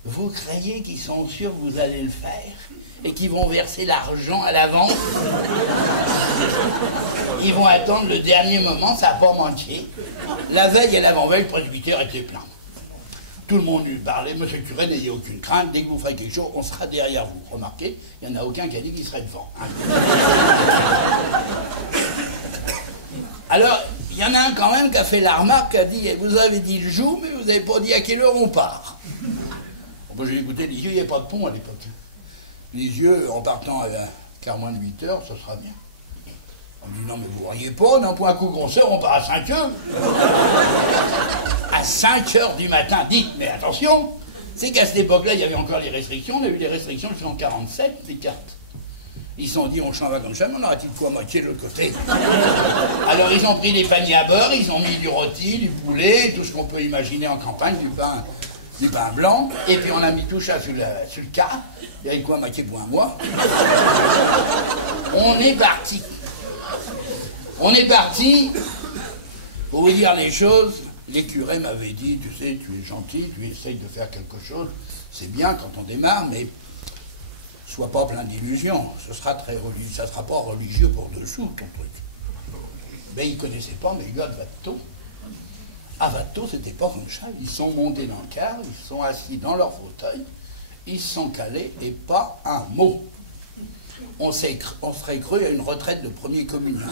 Vous croyez qu'ils sont sûrs que vous allez le faire et qu'ils vont verser l'argent à l'avance? Ils vont attendre le dernier moment, ça n'a pas manqué. La veille et l'avant-veille, le presbytère était plein. Tout le monde lui parlait, monsieur le curé, n'ayez aucune crainte, dès que vous ferez quelque chose, on sera derrière vous. Remarquez, il n'y en a aucun qui a dit qu'il serait devant. Hein. Alors, il y en a un quand même qui a fait la remarque, qui a dit, vous avez dit le jour, mais vous n'avez pas dit à quelle heure on part. Bon, j'ai écouté Lisieux, il n'y avait pas de pont à l'époque. Lisieux, en partant à 15 8 heures, ça sera bien. On me dit, non mais vous ne voyez pas, d'un point coup grosseur, on part à 5 heures. À 5 heures du matin, dites, mais attention, c'est qu'à cette époque-là, il y avait encore les restrictions, on a eu les restrictions jusqu'en 47, les cartes. Ils se sont dit, on s'en va comme ça, mais on aura-t-il quoi à moitié de l'autre côté? Alors ils ont pris des paniers à beurre, ils ont mis du rôti, du poulet, tout ce qu'on peut imaginer en campagne, du pain blanc, et puis on a mis tout ça sur le car, il y avait quoi à moitié pour un mois. On est parti. On est parti, pour vous dire les choses, les curés m'avaient dit, tu sais, tu es gentil, tu essayes de faire quelque chose, c'est bien quand on démarre, mais sois pas plein d'illusions, ce sera très religieux, ça sera pas religieux pour dessous, ton truc. Ben, ils connaissaient pas mes gars de Watteau. À Watteau, c'était pas comme ça, ils sont montés dans le car, ils sont assis dans leur fauteuil, ils se sont calés, et pas un mot. On serait cru à une retraite de premier communion.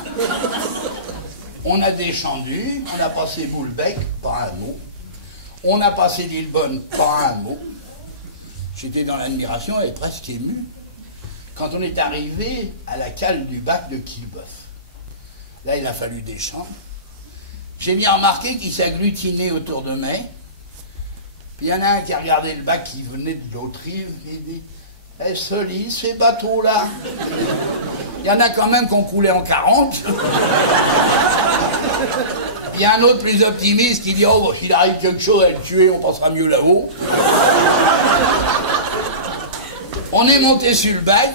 On a descendu, on a passé Boulbec, pas un mot. On a passé Lillebonne, pas un mot. J'étais dans l'admiration et presque ému. Quand on est arrivé à la cale du bac de Quillebeuf, là il a fallu descendre. J'ai bien remarqué qu'ils s'agglutinaient autour de moi. Puis il y en a un qui a regardé le bac qui venait de l'autre rive et dit, est solide ces bateaux-là? Il y en a quand même qu'on coulait en 40. Il y a un autre plus optimiste qui dit, oh, s'il arrive quelque chose à le tuer, on passera mieux là-haut. On est monté sur le bac.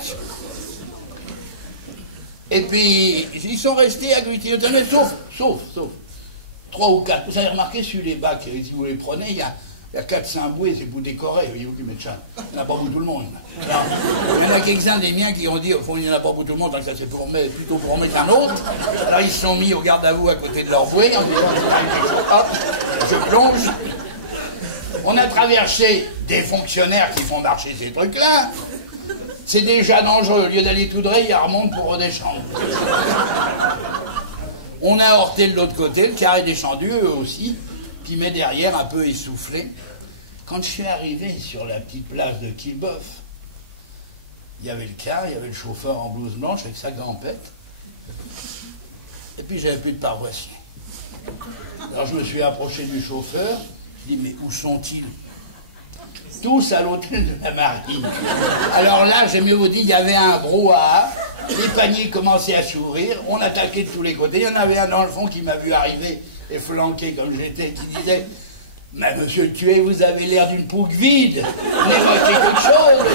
Et puis, ils sont restés agglutinés, sauf 3 ou 4. Vous avez remarqué sur les bacs, si vous les prenez, il y a 4-5 bouées, c'est pour décorer, voyez-vous qui mettent ça. Il n'y en a pas pour tout le monde. Alors, il y en a quelques-uns des miens qui ont dit, au fond, il n'y en a pas pour tout le monde, donc ça c'est plutôt pour en mettre un autre. Alors ils se sont mis au garde-à-vous à côté de leur bouée, en disant, hop, je plonge. On a traversé des fonctionnaires qui font marcher ces trucs-là. C'est déjà dangereux, au lieu d'aller tout droit, ils remontent pour redescendre. On a heurté de l'autre côté, le car est descendu, eux aussi. Puis met derrière un peu essoufflé. Quand je suis arrivé sur la petite place de Quillebeuf, il y avait le car, il y avait le chauffeur en blouse blanche avec sa gampette. Et puis j'avais plus de paroissiens. Alors je me suis approché du chauffeur, je dis mais où sont-ils? Tous à l'hôtel de la Marine. Alors là, j'ai mieux vous dire, il y avait un brouhaha, les paniers commençaient à s'ouvrir, on attaquait de tous les côtés. Il y en avait un dans le fond qui m'a vu arriver et flanqué comme j'étais, qui disait « Mais monsieur le tué, vous avez l'air d'une pouque vide, vous évoquez quelque chose !»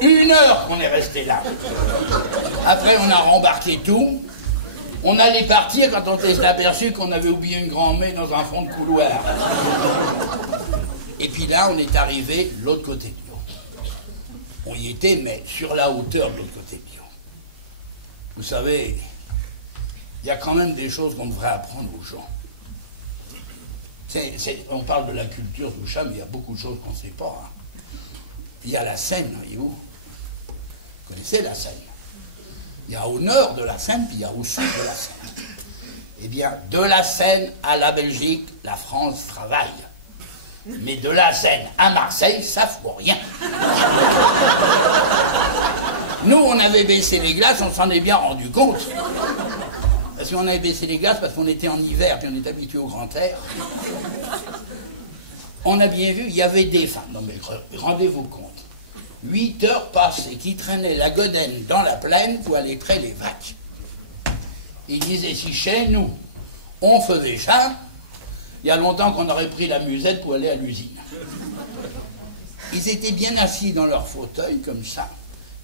1 heure qu'on est resté là. Après, on a rembarqué tout. On allait partir quand on s'est aperçu qu'on avait oublié une grand-mère dans un fond de couloir. Et puis là, on est arrivé de l'autre côté de Lyon. On y était, mais sur la hauteur de l'autre côté de Lyon. Vous savez, il y a quand même des choses qu'on devrait apprendre aux gens. On parle de la culture du chat, mais il y a beaucoup de choses qu'on ne sait pas. Hein. Il y a la Seine, voyez-vous. Vous connaissez la Seine? Il y a au nord de la Seine, puis il y a au sud de la Seine. Eh bien, de la Seine à la Belgique, la France travaille. Mais de la Seine à Marseille, ça ne vaut rien. Nous, on avait baissé les glaces, on s'en est bien rendu compte. Parce qu'on avait baissé les glaces parce qu'on était en hiver, puis on est habitué au grand air. On a bien vu, il y avait des femmes. Non mais rendez-vous compte. 8 heures passées, qui traînaient la godaine dans la plaine pour aller près les vaches. Ils disaient, si chez nous, on faisait ça, il y a longtemps qu'on aurait pris la musette pour aller à l'usine. Ils étaient bien assis dans leur fauteuil, comme ça,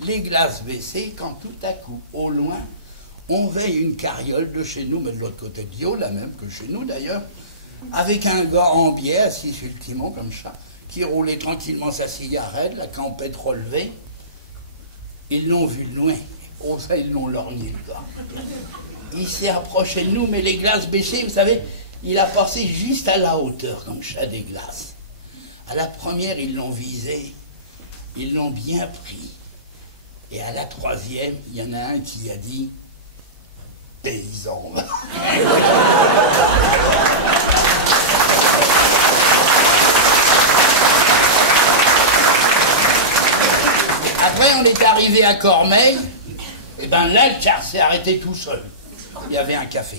les glaces baissées, quand tout à coup, au loin, on veille une carriole de chez nous, mais de l'autre côté de Dio, la même que chez nous d'ailleurs, avec un gars en biais, assis sur le timon, comme ça, qui roulait tranquillement sa cigarette, la campette relevée. Ils l'ont vu de loin. Oh, ça, ils l'ont lorgné, le gars. Il s'est approché de nous, mais les glaces baissées, vous savez, il a passé juste à la hauteur, comme ça, des glaces. À la première, ils l'ont visé, ils l'ont bien pris. Et à la troisième, il y en a un qui a dit « Paysan ». Après, on est arrivé à Cormeilles, et bien là, le car s'est arrêté tout seul. Il y avait un café.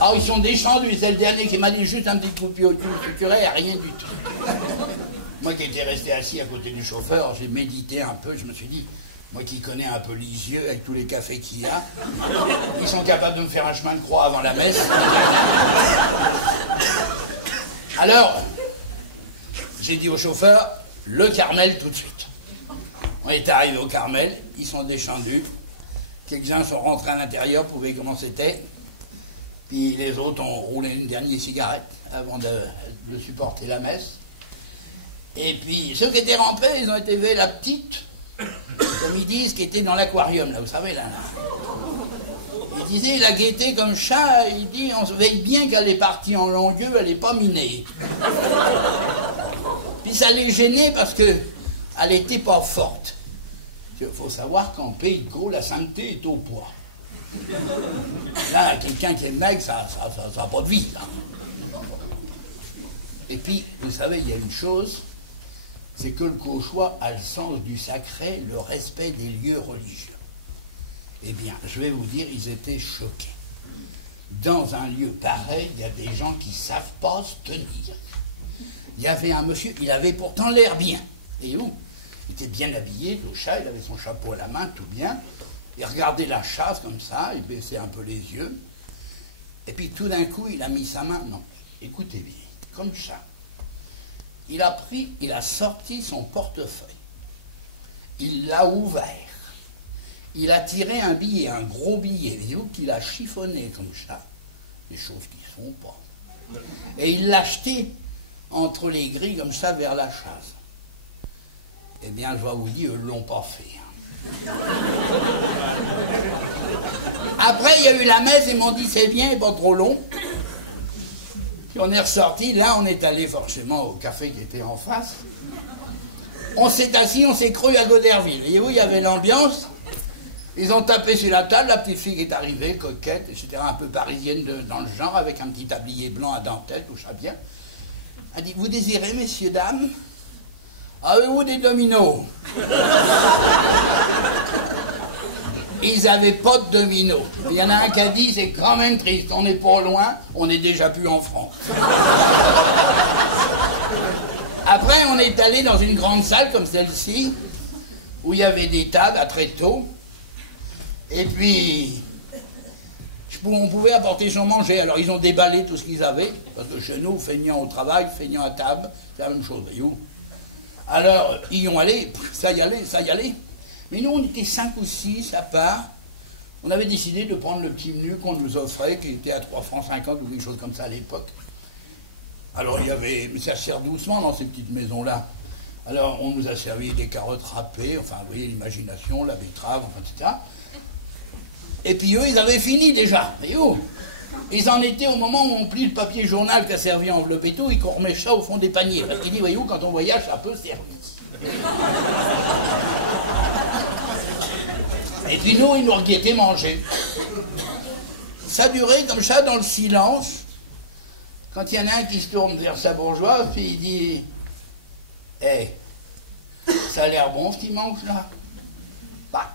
Ah, ils sont descendus, c'est le dernier qui m'a dit juste un petit coup de pied au sucré, rien du tout. Moi qui étais resté assis à côté du chauffeur, j'ai médité un peu, je me suis dit, moi qui connais un peu Lisieux avec tous les cafés qu'il y a, ils sont capables de me faire un chemin de croix avant la messe. Alors, j'ai dit au chauffeur, le Carmel tout de suite. On est arrivé au Carmel, ils sont descendus, quelques-uns sont rentrés à l'intérieur pour voir comment c'était, puis les autres ont roulé une dernière cigarette avant de supporter la messe. Et puis ceux qui étaient rentrés, ils ont été ver la petite, comme ils disent, qui était dans l'aquarium, là, vous savez, là. Il disait, la gaieté comme chat, il dit, on se veille bien qu'elle est partie en longueur, elle n'est pas minée. Puis ça les gênait parce qu'elle n'était pas forte. Il faut savoir qu'en Pays de Caux, la sainteté est au poids. Là, quelqu'un qui est maigre, ça n'a pas de vie. Là. Et puis, vous savez, il y a une chose, c'est que le Cauchois a le sens du sacré, le respect des lieux religieux. Eh bien, je vais vous dire, ils étaient choqués. Dans un lieu pareil, il y a des gens qui ne savent pas se tenir. Il y avait un monsieur, il avait pourtant l'air bien. Et où? Il était bien habillé, le chat, il avait son chapeau à la main, tout bien. Il regardait la chasse comme ça, il baissait un peu les yeux. Et puis tout d'un coup, il a mis sa main, non, écoutez bien, comme ça. Il a sorti son portefeuille. Il l'a ouvert. Il a tiré un billet, un gros billet, qu'il a chiffonné comme ça. Des choses qui ne sont pas. Et il l'a jeté entre les grilles comme ça vers la chasse. Eh bien, je vais vous dire, ils ne l'ont pas fait. Après, il y a eu la messe, ils m'ont dit, c'est bien, pas trop long. Puis on est ressorti, là, on est allé forcément au café qui était en face. On s'est assis, on s'est cru à Goderville. Voyez-vous, il y avait l'ambiance. Ils ont tapé sur la table, la petite fille qui est arrivée, coquette, etc., un peu parisienne dans le genre, avec un petit tablier blanc à dentelle, tout ça bien. Elle dit, vous désirez, messieurs, dames? Avez-vous des dominos? Ils n'avaient pas de dominos. Il y en a un qui a dit, c'est quand même triste, on n'est pas loin, on n'est déjà plus en France. Après, on est allé dans une grande salle comme celle-ci, où il y avait des tables à tréteaux, et puis on pouvait apporter son manger. Alors ils ont déballé tout ce qu'ils avaient, parce que chez nous, feignant au travail, feignant à table, c'est la même chose, voyez-vous. Alors, ils y ont allé, ça y allait, ça y allait. Mais nous, on était 5 ou 6 à part. On avait décidé de prendre le petit menu qu'on nous offrait, qui était à 3,50 francs ou quelque chose comme ça à l'époque. Alors, il y avait, mais ça se sert doucement dans ces petites maisons-là. Alors, on nous a servi des carottes râpées, enfin, vous voyez, l'imagination, la betterave, enfin, etc. Et puis eux, ils avaient fini déjà, voyez-vous. Ils en étaient au moment où on plie le papier journal qui a servi à envelopper tout, ils remet ça au fond des paniers. Parce qu'il dit, voyez-vous, quand on voyage, ça peut servir. Et puis nous, ils nous reguettaient manger. ça durait comme ça dans le silence, quand il y en a un qui se tourne vers sa bourgeoise, puis il dit « Hé, ça a l'air bon ce qui manque là ?» Bah,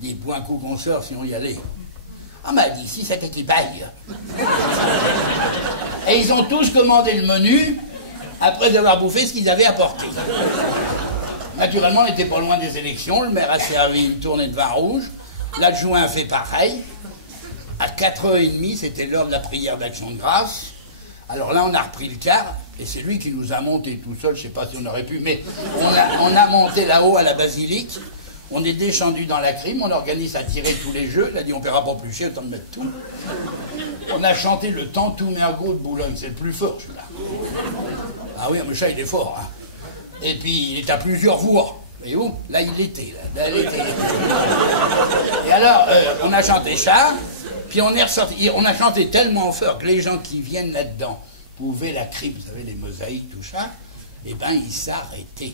il dit « Bois un coup qu'on sort si on y allait. » Ah m'a dit, si c'était qui paye. Et ils ont tous commandé le menu après avoir bouffé ce qu'ils avaient apporté. Naturellement, on n'était pas loin des élections. Le maire a servi une tournée de vin rouge. L'adjoint a fait pareil. À 4h30, c'était l'heure de la prière d'action de grâce. Alors là, on a repris le car. Et c'est lui qui nous a monté tout seul. Je ne sais pas si on aurait pu, mais on a monté là-haut à la basilique. On est descendu dans la crime, on organise à tirer tous les jeux. Il a dit on ne paiera pas plus cher, autant de mettre tout. On a chanté le Tantou Mergo de Boulogne, c'est le plus fort celui-là. Ah oui, mais ça il est fort. Hein. Et puis il est à plusieurs voix. Et où? Là il était. Là, il était. Et alors, on a chanté ça, puis on est ressorti. On a chanté tellement fort que les gens qui viennent là-dedans pouvaient la crime, vous savez, les mosaïques, tout ça, et ben ils s'arrêtaient.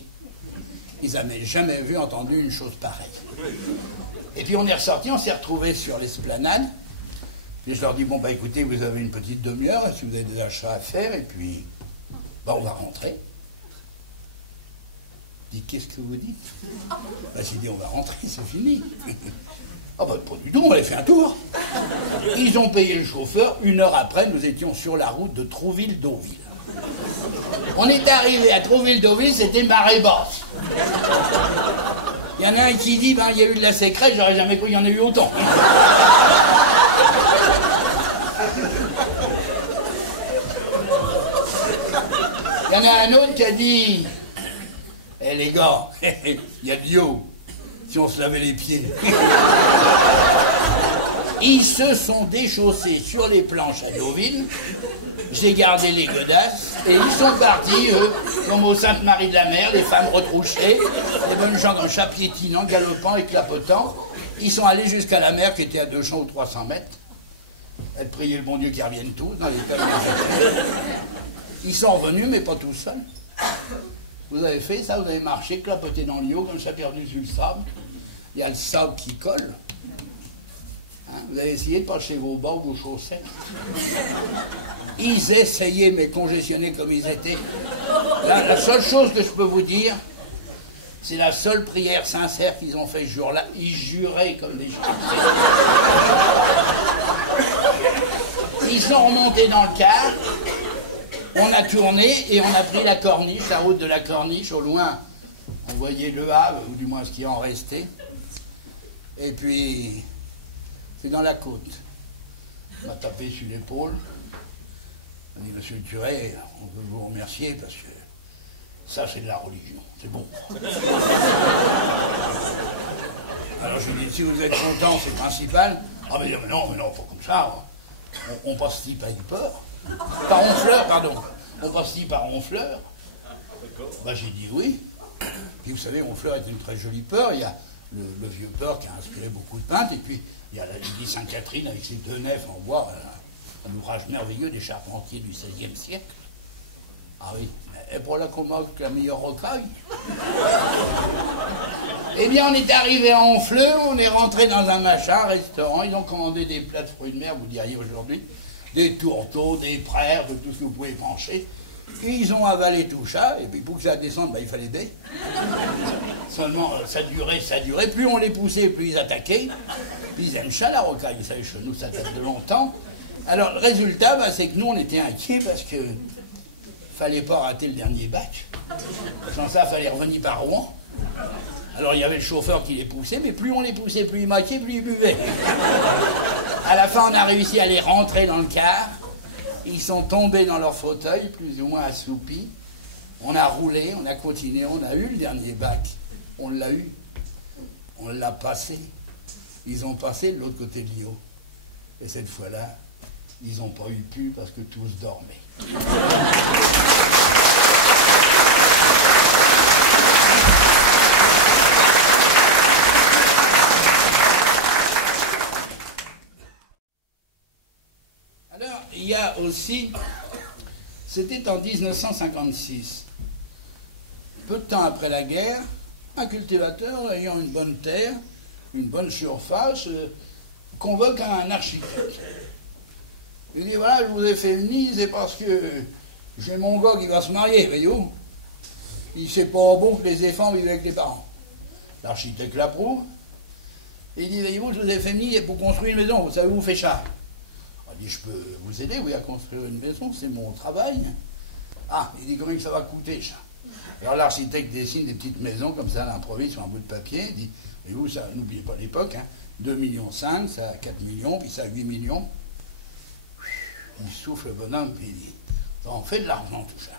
Ils n'avaient jamais vu, entendu une chose pareille. Et puis on est ressorti, on s'est retrouvés sur l'esplanade. Et je leur dis, bon, bah écoutez, vous avez une petite demi-heure, si vous avez des achats à faire, et puis, bah on va rentrer. Je dis, qu'est-ce que vous dites? Bah j'ai dit, on va rentrer, c'est fini. Ah bah pas du tout, on allait faire un tour. Ils ont payé le chauffeur, 1 heure après, nous étions sur la route de Trouville-Deauville. On est arrivé à Trouville-Deauville, c'était marée basse. Il y en a un qui dit, ben, il y a eu de la sécrète, j'aurais jamais cru qu'il y en ait eu autant. Il y en a un autre qui a dit, eh les gars, il y a de l'eau, si on se lavait les pieds. Ils se sont déchaussés sur les planches à Deauville. J'ai gardé les godasses et ils sont partis, eux, comme au Sainte-Marie-de-la-Mer, les femmes retrouchées, les bonnes gens en chat piétinant, galopant et clapotant. Ils sont allés jusqu'à la mer qui était à 200 ou 300 mètres. Elles priaient le bon Dieu qu'ils reviennent tous dans les camions. Ils sont revenus, mais pas tout seuls. Vous avez fait ça, vous avez marché, clapoté dans l'eau, comme ça, perdu sur le sable. Il y a le sable qui colle. Hein, vous avez essayé de passer vos bas ou vos chaussettes. Ils essayaient, mais congestionnés comme ils étaient. La seule chose que je peux vous dire, c'est la seule prière sincère qu'ils ont fait ce jour-là. Ils juraient comme des gens. Ils sont remontés dans le car, on a tourné et on a pris la corniche, la route de la corniche. Au loin, on voyait le Havre, ou du moins ce qui en restait. Et puis, c'est dans la côte. On m'a tapé sur l'épaule. On m'a dit, monsieur le curé, on veut vous remercier parce que ça, c'est de la religion. C'est bon. Alors je lui dis, si vous êtes content, c'est le principal. Ah mais non, pas comme ça. On passe-t-il par une peur? Par Honfleur, pardon. On passe-t-il par Honfleur? Bah j'ai dit oui. Puis vous savez, Honfleur est une très jolie peur. Il y a le vieux peur qui a inspiré beaucoup de peintres. Et puis il y a l'église Sainte-Catherine avec ses 2 nefs en bois. Un ouvrage merveilleux des charpentiers du XVIe siècle. Ah oui, et pour la commode, la meilleure rocaille. Eh bien, on est arrivé à Honfleur, on est rentré dans un machin, un restaurant, ils ont commandé des plats de fruits de mer, vous diriez aujourd'hui, des tourteaux, des frères, de tout ce que vous pouvez pencher. Et ils ont avalé tout ça, et puis pour que ça descende, bah, il fallait baie. Seulement, ça durait, plus on les poussait, plus ils attaquaient. Puis ils aiment ça, la rocaille, vous savez, chez nous, ça date de longtemps. Alors, le résultat, bah, c'est que nous, on était inquiets parce que fallait pas rater le dernier bac. Sans ça, fallait revenir par Rouen. Alors, il y avait le chauffeur qui les poussait, mais plus on les poussait, plus ils maquaient, plus ils buvaient. À la fin, on a réussi à les rentrer dans le car. Ils sont tombés dans leur fauteuil, plus ou moins assoupis. On a roulé, on a continué, on a eu le dernier bac. On l'a eu. On l'a passé. Ils ont passé de l'autre côté de l'îlot. Et cette fois-là, ils n'ont pas eu pu parce que tous dormaient. Alors, il y a aussi, c'était en 1956, peu de temps après la guerre, un cultivateur ayant une bonne terre, une bonne surface, convoque un architecte. Il dit, voilà, je vous ai fait venir, c'est parce que j'ai mon gars qui va se marier, voyez-vous. Il c'est pas bon que les enfants vivent avec les parents. L'architecte l'approuve. Il dit, voyez-vous, je vous ai fait venir pour construire une maison, vous savez où vous faites ça? Il dit, je peux vous aider, oui, à construire une maison, c'est mon travail. Ah, il dit, combien que ça va coûter, ça? Alors l'architecte dessine des petites maisons comme ça à l'improviste sur un bout de papier. Il dit, voyez-vous, ça, n'oubliez pas l'époque, hein, 2,5 millions, ça a 4 millions, puis ça a 8 millions. Il souffle le bonhomme, puis il dit, ça en fait de l'argent tout ça.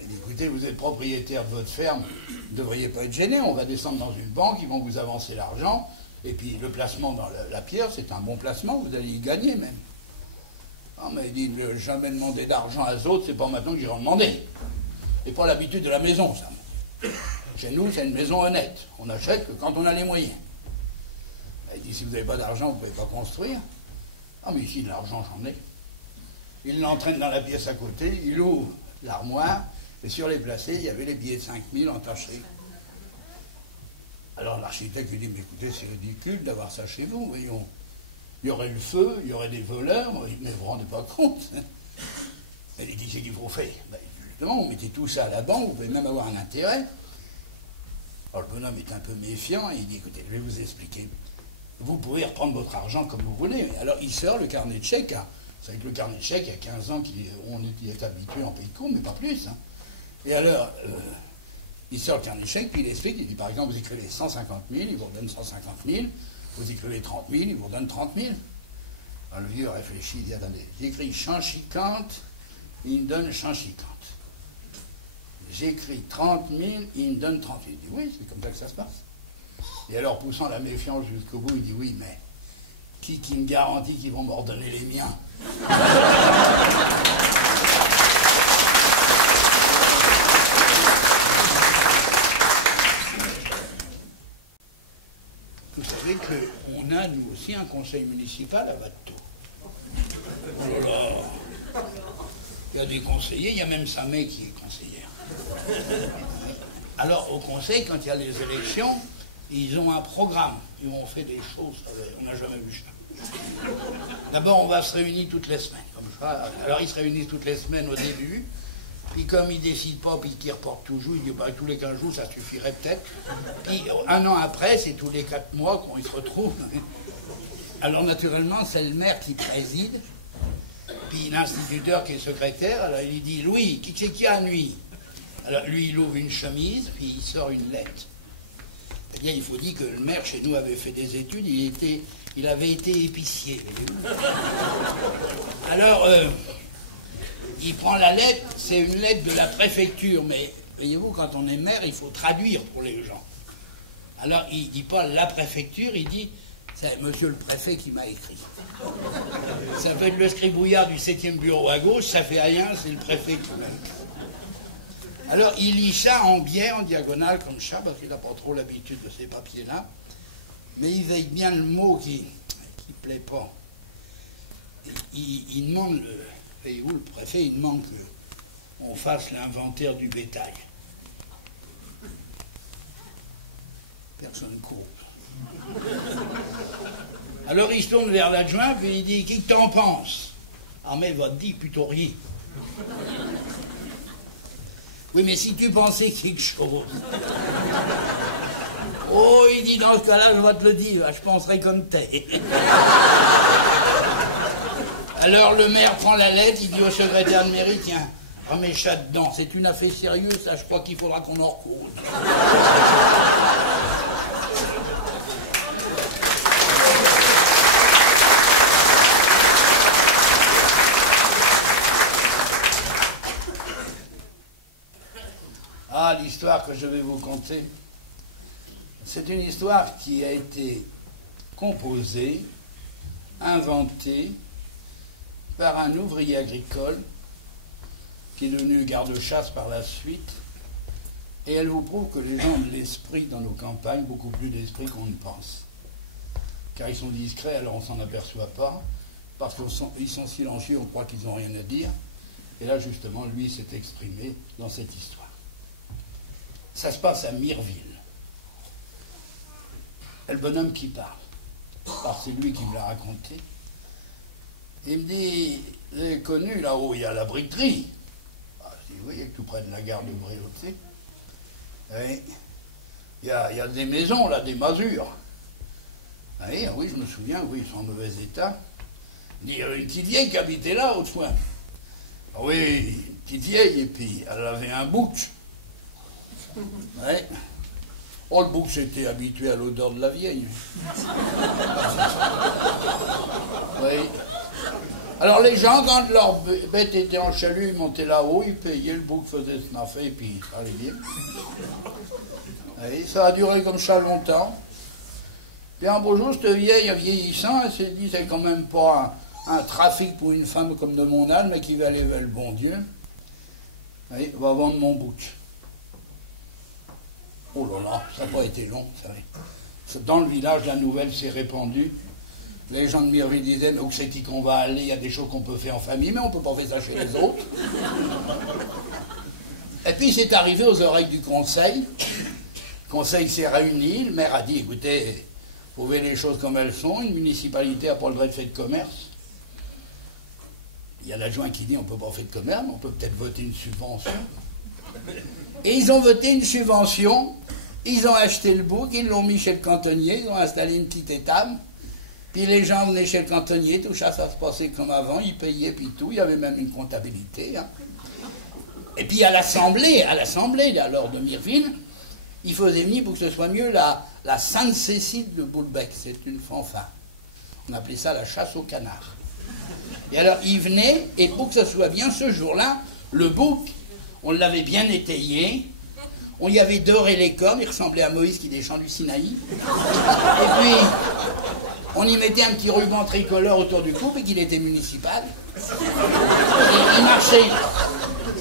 Il dit, écoutez, vous êtes propriétaire de votre ferme, vous ne devriez pas être gêné, on va descendre dans une banque, ils vont vous avancer l'argent, et puis le placement dans la pierre, c'est un bon placement, vous allez y gagner même. Non, mais il dit, jamais demander d'argent à autres, c'est pas maintenant que j'irai en demander. C'est pas l'habitude de la maison, ça. Chez nous, c'est une maison honnête. On n'achète que quand on a les moyens. Il dit, si vous n'avez pas d'argent, vous ne pouvez pas construire. Ah, mais ici, de l'argent, j'en ai. Il l'entraîne dans la pièce à côté, il ouvre l'armoire, et sur les placés, il y avait les billets de 5000 entachés. Alors l'architecte lui dit, mais écoutez, c'est ridicule d'avoir ça chez vous, voyons. Il y aurait le feu, il y aurait des voleurs, mais vous ne vous rendez pas compte. Il dit, c'est qu'il faut faire. Ben, justement, vous mettez tout ça à la banque, vous pouvez même avoir un intérêt. Alors le bonhomme est un peu méfiant, et il dit, écoutez, je vais vous expliquer. Vous pouvez reprendre votre argent comme vous voulez. Alors il sort le carnet de chèques. Hein. C'est avec le carnet de chèques, il y a 15 ans qu'on est habitué en pays de compte, mais pas plus. Hein. Et alors, il sort le carnet de chèques, puis il explique, il dit, par exemple, vous écrivez 150 000, il vous redonne 150 000. Vous écrivez 30 000, il vous redonne 30 000. Alors le vieux réfléchit, il dit, attendez, j'écris 150, il me donne 150. J'écris 30 000, il me donne 30 000. Il dit, oui, c'est comme ça que ça se passe. Et alors, poussant la méfiance jusqu'au bout, il dit, oui, mais qui me garantit qu'ils vont me redonner les miens? Vous savez qu'on a, nous aussi, un conseil municipal à Watteau. Oh là là. Il y a des conseillers, il y a même sa mère qui est conseillère. Alors, au conseil, quand il y a les élections, ils ont un programme. Ils ont fait des choses, on n'a jamais vu ça. D'abord, on va se réunir toutes les semaines, comme ça. Alors, ils se réunissent toutes les semaines au début. Puis comme ils ne décident pas, puis qu'ils reportent toujours, ils disent bah, tous les 15 jours, ça suffirait peut-être. Puis un an après, c'est tous les 4 mois qu'on se retrouve. Alors naturellement, c'est le maire qui préside, puis l'instituteur qui est secrétaire, alors il lui dit, Louis, qui c'est qui a nuit? Alors lui, il ouvre une chemise, puis il sort une lettre. Eh bien, il faut dire que le maire, chez nous, avait fait des études, il avait été épicier, voyez-vous. Alors... il prend la lettre, c'est une lettre de la préfecture, mais voyez-vous, quand on est maire, il faut traduire pour les gens. Alors, il ne dit pas la préfecture, il dit, c'est monsieur le préfet qui m'a écrit. Ça fait le scribouillard du 7e bureau à gauche, ça fait rien, c'est le préfet qui m'a écrit. Alors, il lit ça en biais, en diagonale, comme ça, parce qu'il n'a pas trop l'habitude de ces papiers-là, mais il veille bien le mot qui ne plaît pas. Il demande... Voyez-vous, le préfet, il demande qu'on fasse l'inventaire du bétail. Personne ne court. Alors il se tourne vers l'adjoint, puis il dit, qui que t'en penses? Ah mais votre dit plutôt rien. Oui, mais si tu pensais quelque chose. Oh, il dit, dans ce cas-là, je vais te le dire, je penserai comme t'es. Alors le maire prend la lettre, il dit au secrétaire de mairie, tiens, remets ça dedans, c'est une affaire sérieuse, ça je crois qu'il faudra qu'on en recouse. Ah, l'histoire que je vais vous conter, c'est une histoire qui a été composée, inventée, par un ouvrier agricole qui est devenu garde-chasse par la suite, et elle vous prouve que les gens ont de l'esprit dans nos campagnes, beaucoup plus d'esprit qu'on ne pense. Car ils sont discrets, alors on ne s'en aperçoit pas, parce qu'ils sont silencieux, on croit qu'ils n'ont rien à dire, et là justement, lui s'est exprimé dans cette histoire. Ça se passe à Mireville. Et le bonhomme qui parle. Alors c'est lui qui me l'a raconté. Il me dit, vous avez connu là-haut, il y a la briqueterie. Ah, je dis, oui, tout près de la gare de Bréauté. Oui. Il y a des maisons là, des masures. Oui, oui, je me souviens, oui, ils sont en mauvais état. Il dit, il y avait une petite vieille qui habitait là autrefois. Ah oui, une petite vieille, et puis elle avait un bouc. Oui. Oh, le bouc s'était habitué à l'odeur de la vieille. Oui. Alors les gens, quand leur bête était en chalut, ils montaient là-haut, ils payaient, le bouc faisait snaffer, et puis ça allait bien. Oui, ça a duré comme ça longtemps. Puis un beau jour, cette vieille, vieillissant, elle s'est dit, c'est quand même pas un trafic pour une femme comme de mon âge, mais qui va aller vers le bon Dieu. Oui, va vendre mon bouc. Oh là là, ça n'a pas été long, vous savez. Dans le village, la nouvelle s'est répandue. Les gens de Mirville disaient, mais où c'est qu'on va aller? Il y a des choses qu'on peut faire en famille, mais on ne peut pas faire ça chez les autres. Et puis c'est arrivé aux oreilles du conseil. Le conseil s'est réuni, le maire a dit, écoutez, vous voyez les choses comme elles sont, une municipalité n'a pas le droit de faire de commerce. Il y a l'adjoint qui dit, on ne peut pas faire de commerce, mais on peut peut-être voter une subvention. Et ils ont voté une subvention, ils ont acheté le bouc, ils l'ont mis chez le cantonnier, ils ont installé une petite étable. Puis les gens venaient chez le cantonnier, tout ça, ça se passait comme avant, ils payaient, puis tout, il y avait même une comptabilité. Hein. Et puis à l'Assemblée, alors de Mirville, il faisait venir pour que ce soit mieux la Sainte-Cécile de Boulbec, c'est une fanfare. On appelait ça la chasse au canard. Et alors il venait, et pour que ce soit bien, ce jour-là, le bouc, on l'avait bien étayé, on y avait doré les cornes, il ressemblait à Moïse qui descend du Sinaï. Et puis, on y mettait un petit ruban tricolore autour du cou, et qu'il était municipal. Et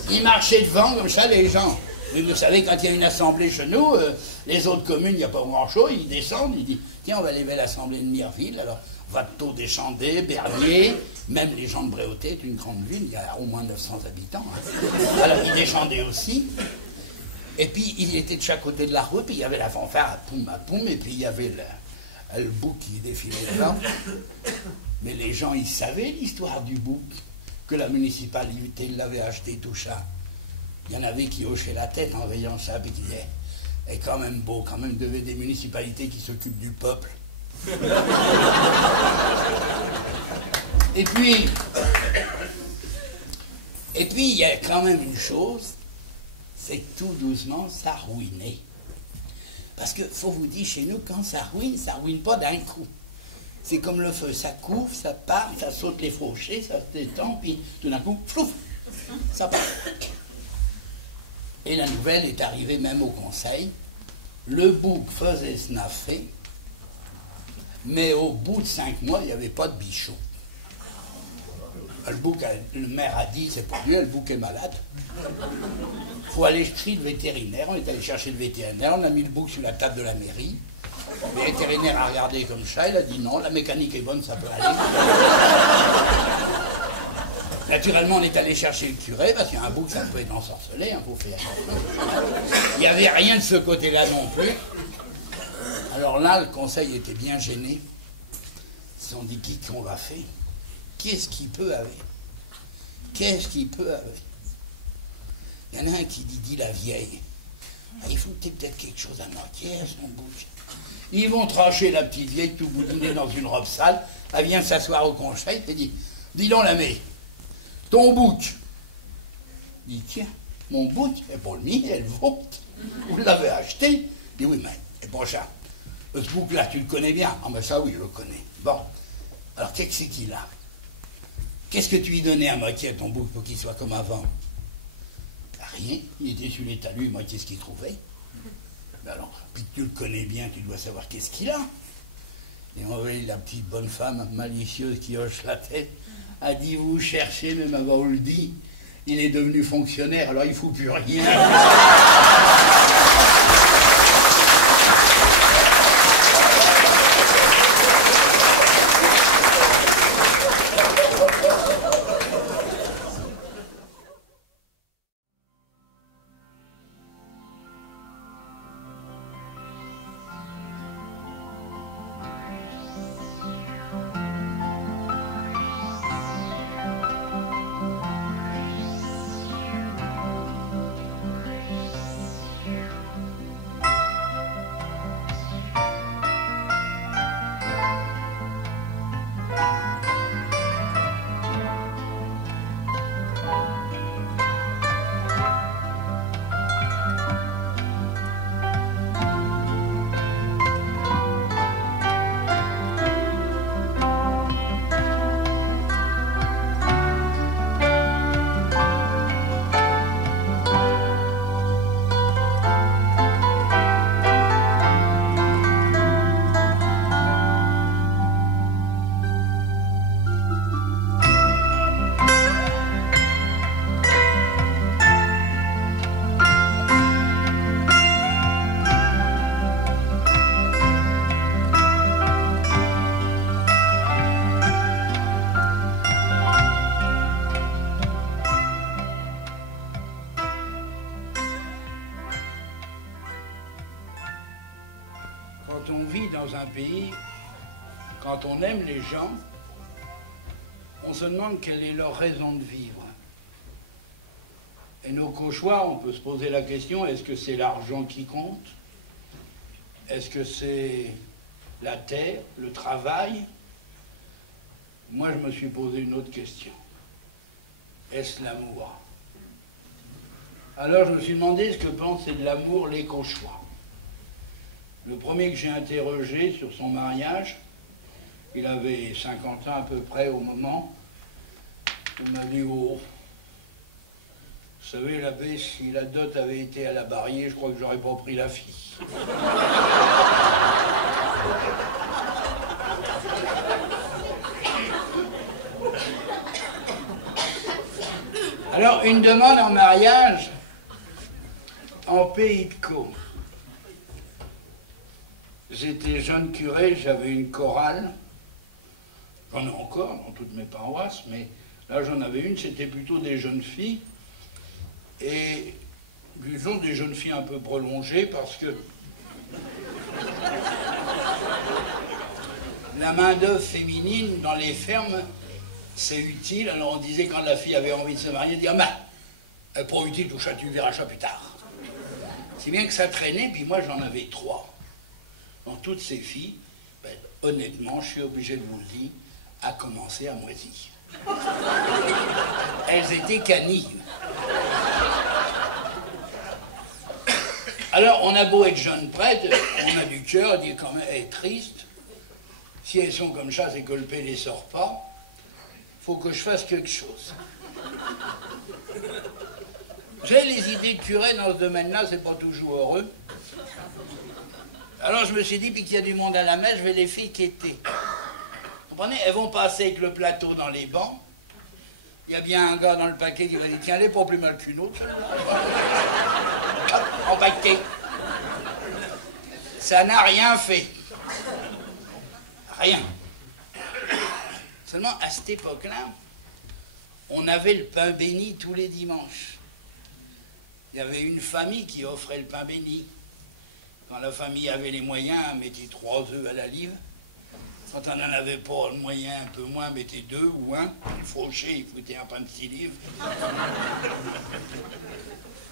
il marchait devant, comme ça, les gens. Et vous savez, quand il y a une assemblée chez nous, les autres communes, il n'y a pas grand-chose, ils descendent, ils disent, tiens, on va aller vers l'assemblée de Mirville, alors Watteau, Deschandé, Bernier, même les gens de Bréauté, est une grande ville, il y a au moins 900 habitants. Hein. Alors, ils descendaient aussi. Et puis, il était de chaque côté de la rue, puis il y avait la fanfare à poum, et puis il y avait le bouc qui défilait là. Mais les gens, ils savaient l'histoire du bouc, que la municipalité l'avait acheté, tout ça. Il y en avait qui hochaient la tête en voyant ça, puis qui disaient, c'est quand même beau, quand même devait des municipalités qui s'occupent du peuple. Et puis, il y a quand même une chose, c'est que tout doucement, ça ruinait. Parce qu'il faut vous dire, chez nous, quand ça ruine pas d'un coup. C'est comme le feu, ça couvre, ça part, ça saute les fauchés, ça se détend, puis tout d'un coup, flouf, ça part. Et la nouvelle est arrivée même au conseil. Le bouc faisait snaffer, mais au bout de 5 mois, il n'y avait pas de bichon. Le maire a dit, c'est pour lui, le bouc est malade. Il faut aller chercher le vétérinaire. On est allé chercher le vétérinaire, on a mis le bouc sur la table de la mairie. Le vétérinaire a regardé comme ça, il a dit non, la mécanique est bonne, ça peut aller. Naturellement, on est allé chercher le curé, parce qu'un bouc, ça peut être ensorcelé, hein, pour faire. Il n'y avait rien de ce côté-là non plus. Alors là, le conseil était bien gêné. Ils se sont dit, qui qu'on va faire? Qu'est-ce qu'il peut avec? Qu'est-ce qu'il peut avec? Il y en a un qui dit la vieille. Ah, il faut peut-être quelque chose à moitié à son bouc. Ils vont trancher la petite vieille tout boudinée dans une robe sale. Elle vient s'asseoir au conseil et dit, dis donc la mère, ton bouc. Il dit, tiens, mon bouc, c'est pas le mien, c'est le vôtre. Vous l'avez acheté? Il dit, oui, mais c'est pas ça. Ce bouc-là, tu le connais bien? Ah, ben ça, oui, je le connais. Bon, alors qu'est-ce que c'est qu'il a? Qu'est-ce que tu lui donnais à moitié à ton bouc pour qu'il soit comme avant? Rien, il était sur les talus, moitié ce qu'il trouvait. Ben alors, puis tu le connais bien, tu dois savoir qu'est-ce qu'il a. Et on voyait la petite bonne femme malicieuse qui hoche la tête, a dit, vous cherchez, mais m'avait le dit, il est devenu fonctionnaire, alors il ne fout plus rien. quand on vit dans un pays, quand on aime les gens, on se demande quelle est leur raison de vivre. Et nos cauchoirs, on peut se poser la question, est-ce que c'est l'argent qui compte? Est-ce que c'est la terre, le travail? Moi, je me suis posé une autre question. Est-ce l'amour? Alors, je me suis demandé ce que pensaient de l'amour les cauchoirs. Le premier que j'ai interrogé sur son mariage, il avait 50 ans à peu près au moment, il m'a dit, oh, vous savez, l'abbé, si la dot avait été à la Barrière, je crois que j'aurais pas pris la fille. Alors, une demande en mariage en Pays de Caux. J'étais jeune curé, j'avais une chorale. J'en ai encore dans toutes mes paroisses, mais là j'en avais une, c'était plutôt des jeunes filles. Et disons des jeunes filles un peu prolongées parce que la main-d'œuvre féminine dans les fermes, c'est utile. Alors on disait quand la fille avait envie de se marier, dire bah, elle n'est pas utile, tu verras ça plus tard. Si bien que ça traînait, puis moi j'en avais 3. Dans toutes ces filles, ben, honnêtement, je suis obligé de vous le dire, a commencé à moisir. Elles étaient canines. Alors, on a beau être jeune prêtre, on a du cœur, on dit quand même, elle est triste. Si elles sont comme ça, c'est que le paix ne les sort pas. Il faut que je fasse quelque chose. J'ai les idées de curé dans ce domaine-là, c'est pas toujours heureux. Alors je me suis dit, puis qu'il y a du monde à la messe, je vais les féqueter. Vous comprenez? Elles vont passer avec le plateau dans les bancs. Il y a bien un gars dans le paquet qui va dire, tiens, elle est pas plus mal qu'une autre, celle-là. Hop, en paquet. Ça n'a rien fait. Rien. Seulement, à cette époque-là, on avait le pain béni tous les dimanches. Il y avait une famille qui offrait le pain béni. Quand la famille avait les moyens, elle mettait 3 œufs à la livre. Quand on n'en avait pas le moyen, un peu moins, mettait 2 ou 1. Il fauchait, il foutait un pain de 6 livres.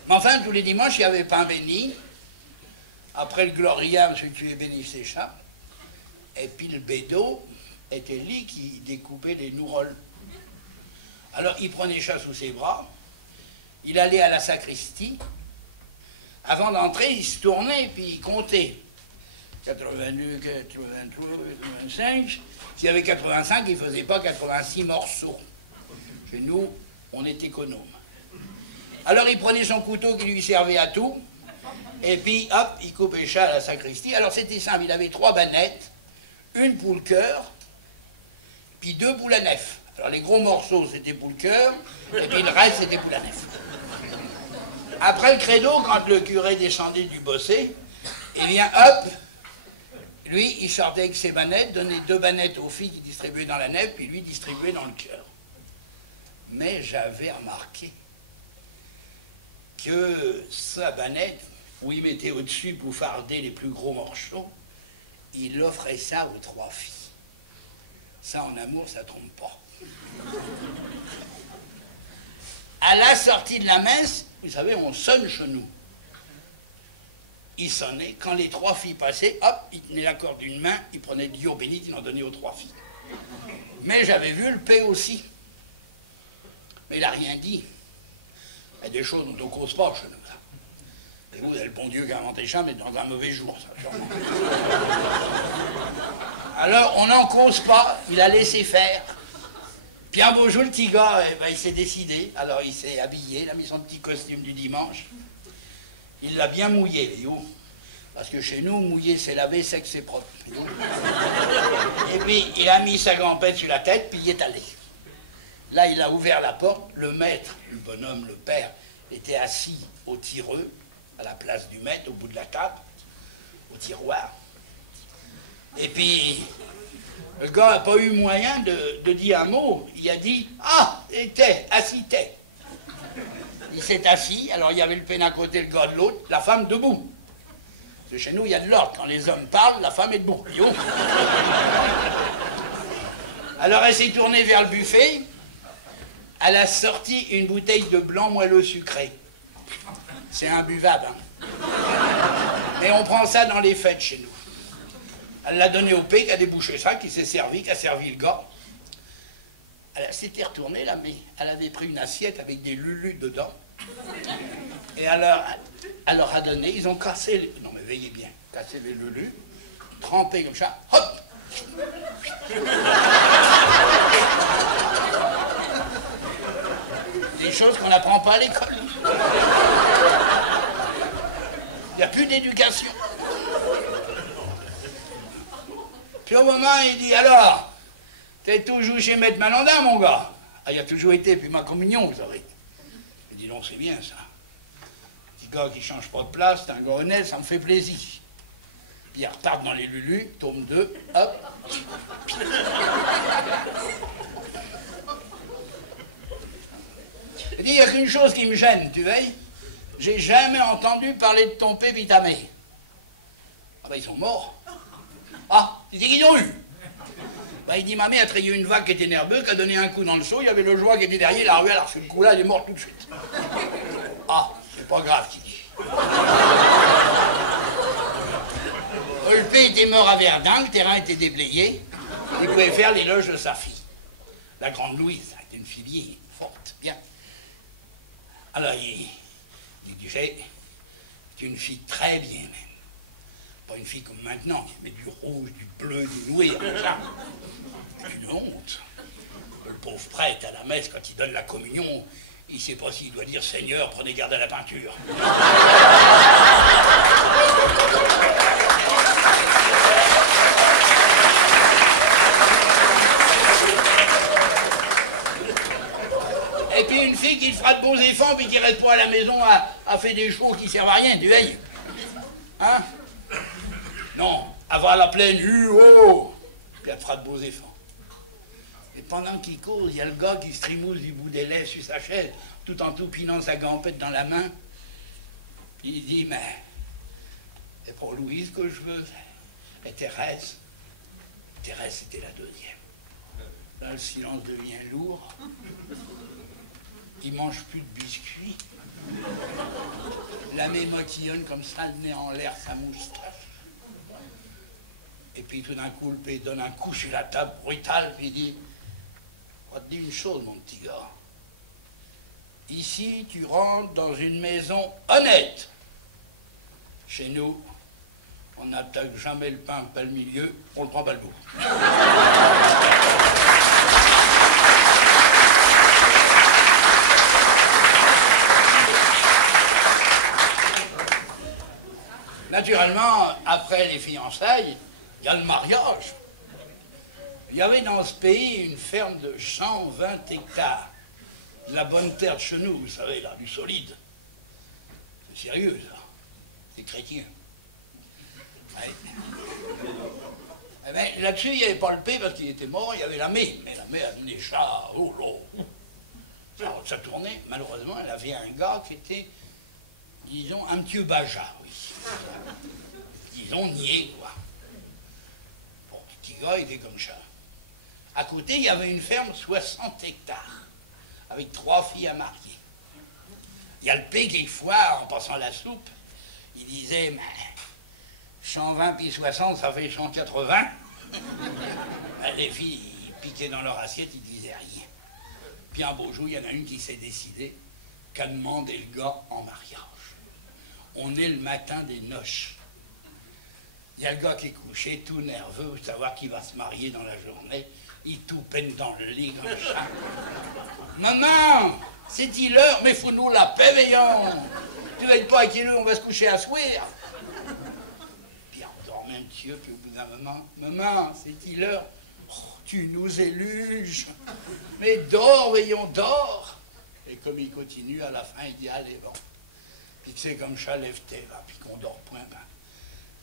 Mais enfin, tous les dimanches, il y avait pain béni. Après le Gloria, M. Tu es béni, s'échappe. Et puis le bédo était lui qui découpait les nouroles. Alors il prenait ça sous ses bras, il allait à la sacristie. Avant d'entrer, il se tournait, puis il comptait. 82, 83, 85. S'il y avait 85, il ne faisait pas 86 morceaux. Chez nous, on est économe. Alors il prenait son couteau qui lui servait à tout, et puis hop, il coupait ça à la sacristie. Alors c'était simple, il avait 3 bannettes, une pour le cœur, puis 2 pour la nef. Alors les gros morceaux, c'était pour le cœur, et puis le reste, c'était pour la nef. Après le credo, quand le curé descendait du bosset, eh bien, hop, lui, il sortait avec ses bannettes, donnait 2 bannettes aux filles qui distribuaient dans la nef, puis lui distribuait dans le cœur. Mais j'avais remarqué que sa bannette, où il mettait au-dessus pour farder les plus gros morceaux, il offrait ça aux 3 filles. Ça, en amour, ça trompe pas. À la sortie de la messe, vous savez, on sonne chez nous. Il sonnait, quand les 3 filles passaient, hop, il tenait la corde d'une main, il prenait Dio bénit, il en donnait aux 3 filles. Mais j'avais vu le paix aussi. Mais il n'a rien dit. Il y a des choses dont on ne cause pas chez nous. Ça. Et vous avez le bon Dieu qui a inventé ça, mais dans un mauvais jour, ça, sûrement. Alors, on n'en cause pas, il a laissé faire. Puis un beau jour, le petit gars, eh ben, il s'est décidé. Alors, il s'est habillé, il a mis son petit costume du dimanche. Il l'a bien mouillé, voyez-vous. Parce que chez nous, mouiller, c'est laver, sec, c'est propre. Et puis, il a mis sa gampette sur la tête, puis il est allé. Là, il a ouvert la porte. Le maître, le bonhomme, le père, était assis au tireux, à la place du maître, au bout de la table, au tiroir. Et puis, le gars n'a pas eu moyen de dire un mot. Il a dit « Ah, était, assis-t'es ». Il s'est assis, alors il y avait le père d'un côté, le gars de l'autre, la femme debout. De chez nous, il y a de l'ordre. Quand les hommes parlent, la femme est debout. Alors elle s'est tournée vers le buffet. Elle a sorti une bouteille de blanc moelleux sucré. C'est imbuvable, hein. Mais on prend ça dans les fêtes chez nous. Elle l'a donné au P qui a débouché ça, qui s'est servi, qui a servi le gars. Elle s'était retournée là, mais elle avait pris une assiette avec des lulus dedans. Et alors, elle leur a donné, ils ont cassé les... Non mais veillez bien, cassé les lulus, trempé comme ça, hop. Des choses qu'on n'apprend pas à l'école. Il n'y a plus d'éducation. Puis au moment, il dit, alors, t'es toujours chez Maître Malandin, mon gars? Ah, il a toujours été, puis ma communion, vous savez. Il dit, non, c'est bien, ça. Petit gars qui change pas de place, c'est un gars honnête, ça me fait plaisir. Il repart dans les lulus, tome 2, hop. Il dit, il n'y a qu'une chose qui me gêne, tu veilles. J'ai jamais entendu parler de ton père et ta mère. Ah ben, ils sont morts. Ah, c'est qu'ils ont eu. Ben, il dit, ma mère a trayé une vague qui était nerveuse, qui a donné un coup dans le seau, il y avait le joie qui était derrière, la rue, elle a reçu le coup là, elle est morte tout de suite. Ah, c'est pas grave, qu'il dit. Le père était mort à Verdun, le terrain était déblayé, il pouvait faire l'éloge de sa fille. La grande Louise, était une fille forte, bien. Alors, il dit, tu sais, c'est une fille très bien, même. Pas une fille comme maintenant, qui met du rouge, du bleu, du noir, ça. C'est une honte. Le pauvre prêtre à la messe, quand il donne la communion, il ne sait pas s'il doit dire « Seigneur, prenez garde à la peinture ». Et puis une fille qui fera de beaux efforts, puis qui reste pas à la maison à faire des shows qui servent à rien, tu veilles. Hein? Non, elle va à la plaine, puis elle fera de beaux efforts. Et pendant qu'il cause, il y a le gars qui se trimousse du bout des lèvres sur sa chaise, tout en toupinant sa gampette dans la main. Il dit, mais c'est pour Louise que je veux. Et Thérèse, c'était la deuxième. Là, le silence devient lourd. Il mange plus de biscuits. La mémotillonne comme ça, le nez en l'air, sa moustache. Et puis tout d'un coup, le père donne un coup sur la table brutal, puis il dit, on va te dire une chose, mon petit gars. Ici, tu rentres dans une maison honnête. Chez nous, on n'attaque jamais le pain pas le milieu, on le prend pas le bout. Naturellement, après les fiançailles, il y a le mariage. Il y avait dans ce pays une ferme de 120 hectares. De la bonne terre de chenou, vous savez, là, du solide. C'est sérieux, ça. C'est chrétien. Ouais. Eh bien, là-dessus, il n'y avait pas le P parce qu'il était mort, il y avait la mère. Mais la mère, elle venait chat, oh là. Alors, ça tournait. Malheureusement, elle avait un gars qui était, disons, un petit baja, oui. Disons, niais, quoi. Bon, le petit gars, il était comme ça. À côté, il y avait une ferme 60 hectares, avec 3 filles à marier. Il y a le P qui, fois, en passant la soupe, il disait, mais 120 puis 60, ça fait 180. Les filles, ils piquaient dans leur assiette, ils disaient rien. Puis un beau jour, il y en a une qui s'est décidée qu'elle demandait le gars en mariage. On est le matin des noces. Il y a le gars qui est couché, tout nerveux, pour savoir qui va se marier dans la journée. Il tout peine dans le lit, comme ça. Maman, c'est-il l'heure? Mais faut-nous la paix, veillant. Tu vas être pas à quelle heure on va se coucher à soir? Puis on dormait un petit peu, puis au bout d'un moment, maman, c'est-il l'heure? Oh, tu nous éluges. Mais dors, veillons, dors. Et comme il continue, à la fin, il dit, allez, bon. Puis tu sais, comme ça, lève-t'es, là, puis qu'on dort point, ben,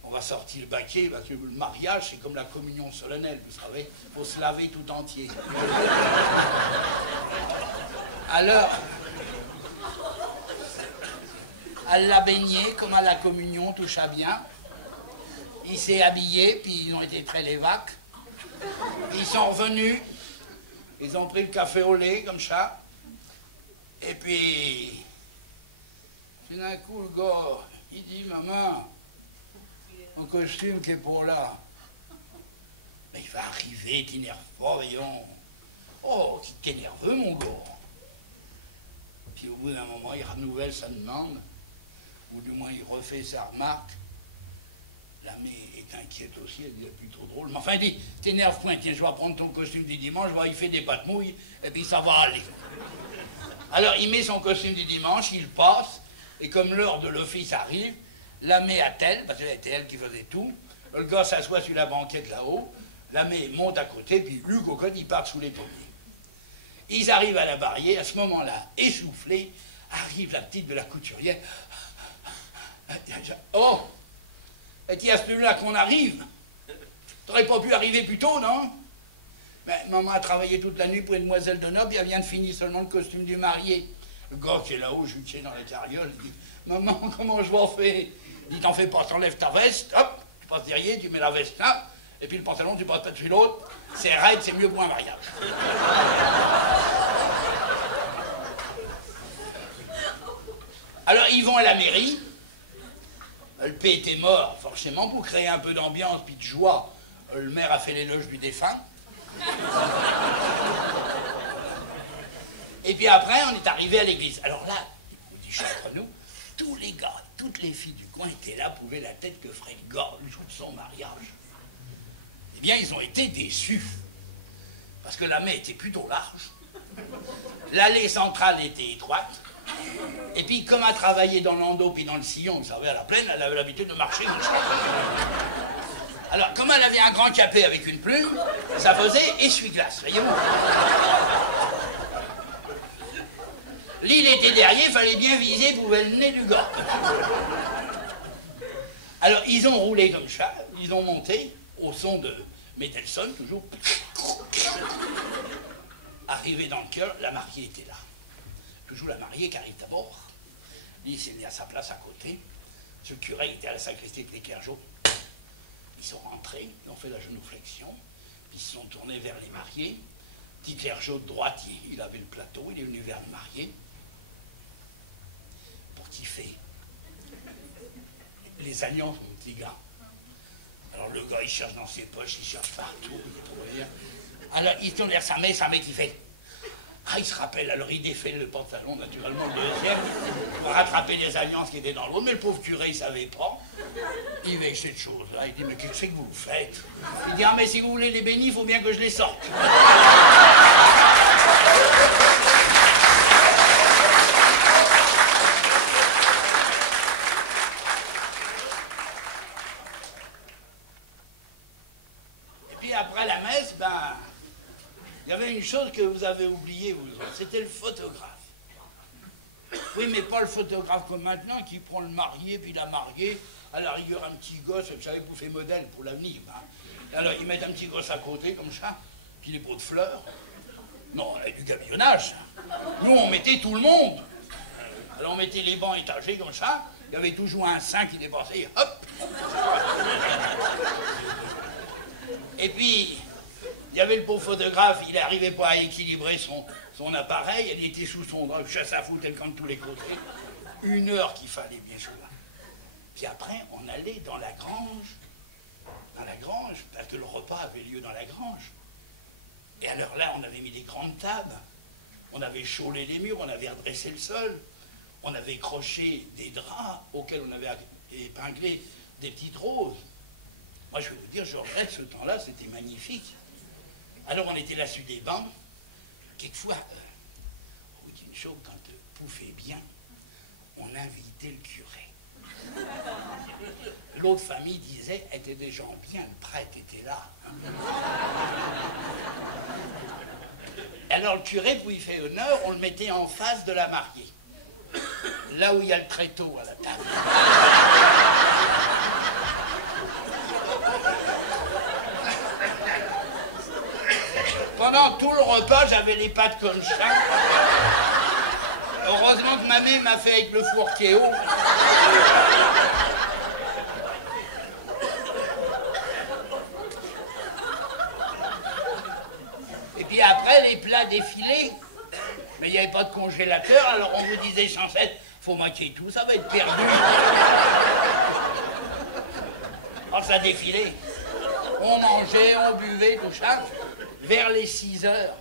on va sortir le baquet, parce que le mariage, c'est comme la communion solennelle, vous savez, il faut se laver tout entier. Alors, elle l'a baigné, comme à la communion, tout ça bien. Il s'est habillé, puis ils ont été très lévaques. Ils sont revenus, ils ont pris le café au lait, comme ça. Et puis, tout d'un coup, le gars, il dit, maman, mon costume qui est pour là. Mais il va arriver, t'énerve pas, voyons. Oh, t'es nerveux, mon gars. Puis au bout d'un moment, il renouvelle sa demande, ou du moins il refait sa remarque. La mère est inquiète aussi, elle dit, c'est plutôt drôle. Mais enfin, il dit, t'énerve point, tiens, je vais prendre ton costume du dimanche, il fait des pâtes mouilles, et puis ça va aller. Alors, il met son costume du dimanche, il passe, et comme l'heure de l'office arrive, la mère attelle, parce que c'était elle qui faisait tout, le gars s'assoit sur la banquette là-haut, la mère monte à côté, puis lui, cocotte, il part sous les pommiers. Ils arrivent à la barrière, à ce moment-là, essoufflé, arrive la petite de la couturière. Oh! Et il y a celui-là qu'on arrive. T'aurais pas pu arriver plus tôt, non? Mais maman a travaillé toute la nuit pour une demoiselle de noble, elle vient de finir seulement le costume du marié. Le gars qui est là-haut, juché dans la carriole, il dit, maman, comment je vais en faire? Il dit, t'en fais pas, t'enlèves ta veste, hop, tu passes derrière, tu mets la veste là, et puis le pantalon, tu passes pas-dessus l'autre. C'est raide, c'est mieux pour un mariage. Alors, ils vont à la mairie. Le P était mort, forcément, pour créer un peu d'ambiance puis de joie. Le maire a fait l'éloge du défunt. Et puis après, on est arrivé à l'église. Alors là, je vous dis entre nous, tous les gars, toutes les filles du coin étaient là, pouvaient la tête que ferait le gars le jour de son mariage. Eh bien, ils ont été déçus. Parce que la mer était plutôt large. L'allée centrale était étroite. Et puis, comme elle travaillait dans l'endos puis dans le sillon, vous savez, à la plaine, elle avait l'habitude de marcher comme ça. Alors, comme elle avait un grand capet avec une plume, ça faisait essuie-glace, voyez-vous. L'île était derrière, il fallait bien viser pour le nez du gars. Alors, ils ont roulé comme ça, ils ont monté au son de Mendelssohn, toujours. Arrivé dans le cœur, la mariée était là. Toujours la mariée qui arrive d'abord. Lui, il s'est mis à sa place à côté. Ce curé était à la sacristie avec les clergeaux. Ils sont rentrés, ils ont fait la genuflexion, puis ils se sont tournés vers les mariés. Petit clergeau de droite, il avait le plateau, il est venu vers le marié. Pour kiffer. Les alliances, mon petit gars. Alors le gars, il cherche dans ses poches, il cherche partout, il trouve rien. Alors il tourne vers sa mère qui fait. Ah, il se rappelle, alors il défait le pantalon, naturellement, le deuxième, pour rattraper les alliances qui étaient dans l'eau. Mais le pauvre curé, il savait pas. Il veut cette chose-là. Il dit, mais qu'est-ce que vous faites? Il dit, ah, mais si vous voulez les bénis, il faut bien que je les sorte. Et puis après la messe, il y avait une chose que vous avez oubliée, vous autres, c'était le photographe. Oui, mais pas le photographe comme maintenant, qui prend le marié, puis la mariée, à la rigueur un petit gosse, vous savez, pour faire modèle pour l'avenir. Hein. Alors, ils mettent un petit gosse à côté, comme ça, puis les pots de fleurs. Non, on a du gabillonnage. Nous, on mettait tout le monde. Alors, on mettait les bancs étagés, comme ça, il y avait toujours un sein qui dépassait, hop. Et puis... il y avait le beau photographe, il n'arrivait pas à équilibrer son appareil, elle était sous son drap, chasse à foutre, elle de tous les côtés. 1 heure qu'il fallait, bien sûr. Puis après, on allait dans la grange, parce que le repas avait lieu dans la grange. Et alors là, on avait mis des grandes tables, on avait chaulé les murs, on avait redressé le sol, on avait croché des draps auxquels on avait épinglé des petites roses. Moi, je vais vous dire, je regrette ce temps-là, c'était magnifique. Alors, on était là sur des bancs. Quelquefois, on vous dit une chose, quand pouffait bien, on invitait le curé. L'autre famille disait, étaient des gens bien, le prêtre était là. Alors, le curé, pour y faire honneur, on le mettait en face de la mariée. Là où il y a le tréteau à la table. Pendant tout le repas, j'avais les pattes comme ça. Heureusement que ma mère m'a fait avec le four qui est haut. Puis après, les plats défilaient. Mais il n'y avait pas de congélateur, alors on vous disait sans cesse, faut manquer tout, ça va être perdu. Alors ça défilait. On mangeait, on buvait, tout ça. Vers les 6 heures,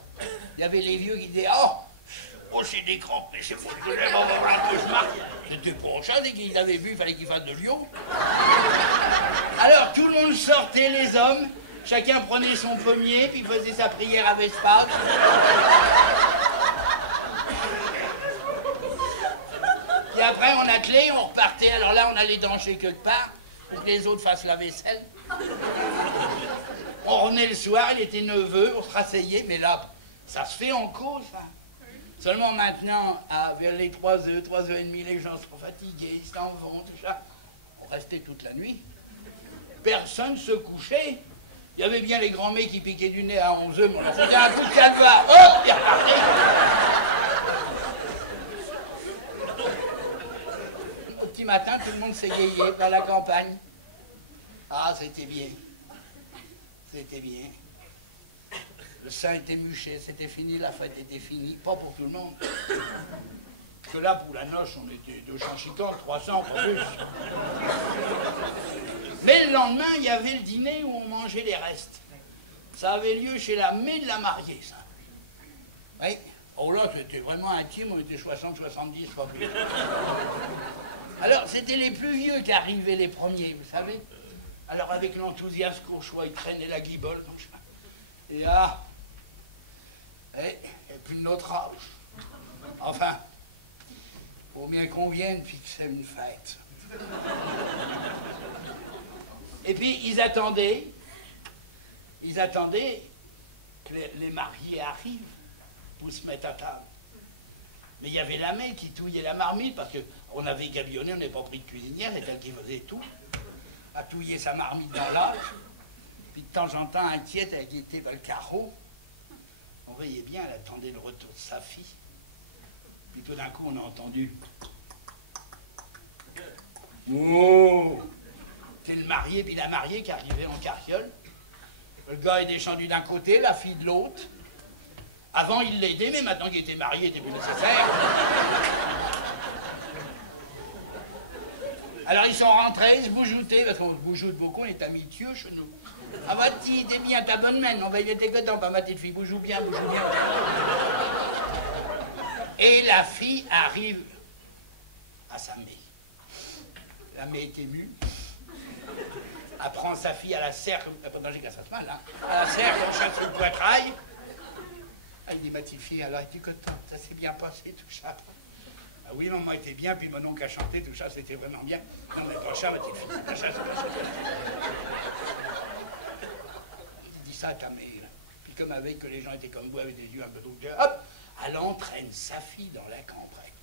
il y avait les vieux qui disaient, oh, j'ai des crampes, mais c'est fou, je vais avoir un cauchemar. C'était pour ça, dès qu'ils avaient vu, il fallait qu'ils fassent de l'eau. Alors tout le monde sortait, les hommes, chacun prenait son pommier, puis faisait sa prière à Vespase. Puis après, on attelait, on repartait. Alors là, on allait danser quelque part, pour que les autres fassent la vaisselle. On revenait le soir, il était 9h, on se rasseyait, mais là, ça se fait en cause, ça. Seulement maintenant, vers les 3h, 3h30, les gens sont fatigués, ils s'en vont, tout ça. On restait toute la nuit. Personne ne se couchait. Il y avait bien les grands mecs qui piquaient du nez à 11h, mais on leur faisait un coup de calva. Hop, ils repartaient. Au petit matin, tout le monde s'égayait dans la campagne. Ah, c'était bien. C'était bien. Le sein était mûché, c'était fini, la fête était finie. Pas pour tout le monde. Parce que là, pour la noce, on était 250, 300, pas plus. Mais le lendemain, il y avait le dîner où on mangeait les restes. Ça avait lieu chez la mère de la mariée, ça. Oui. Oh là, c'était vraiment intime, on était 60, 70, pas plus. Alors, c'était les plus vieux qui arrivaient les premiers, vous savez. Alors, avec l'enthousiasme cauchois, ils traînaient la guibole, comme ça. Et là, et puis de notre âge. Enfin, faut bien qu'on vienne, puis que c'est une fête. Et puis, ils attendaient que les mariés arrivent pour se mettre à table. Mais il y avait la mère qui touillait la marmite, parce qu'on avait gabionné, on n'avait pas pris de cuisinière, c'est elle qui faisait tout. À touiller sa marmite dans l'âge. Puis de temps en temps, inquiète, elle était dans le carreau. On voyait bien, elle attendait le retour de sa fille. Puis tout d'un coup, on a entendu... Oh! C'est le marié, puis la mariée qui arrivait en carriole. Le gars est descendu d'un côté, la fille de l'autre. Avant, il l'aidait, mais maintenant qu'il était marié, il n'était plus nécessaire. Alors, ils sont rentrés, ils se boujoutaient, parce qu'on se boujoute beaucoup, on est amitieux chez nous. Ah bah, t'es bien, ta bonne main, on va y être content, pas ma petite fille, boujoue bien, boujoue bien. Et la fille arrive à sa mère. La mère est émue. Elle prend sa fille à la serre, pas danger qu'elle se fasse mal, hein. À la serre, on chasse le poitrail. Elle dit, ma petite fille, alors, es-tu contente? Ça s'est bien passé, tout ça? Ah oui, maman était bien, puis mon oncle a chanté, tout ça, c'était vraiment bien. Non, mais pas ça, ma petite fille. Pas ça, c'est pas ça. Il dit ça à ta mère. Puis comme avec que les gens étaient comme vous, avec des yeux un peu troublés, hop, elle entraîne sa fille dans la cambrette.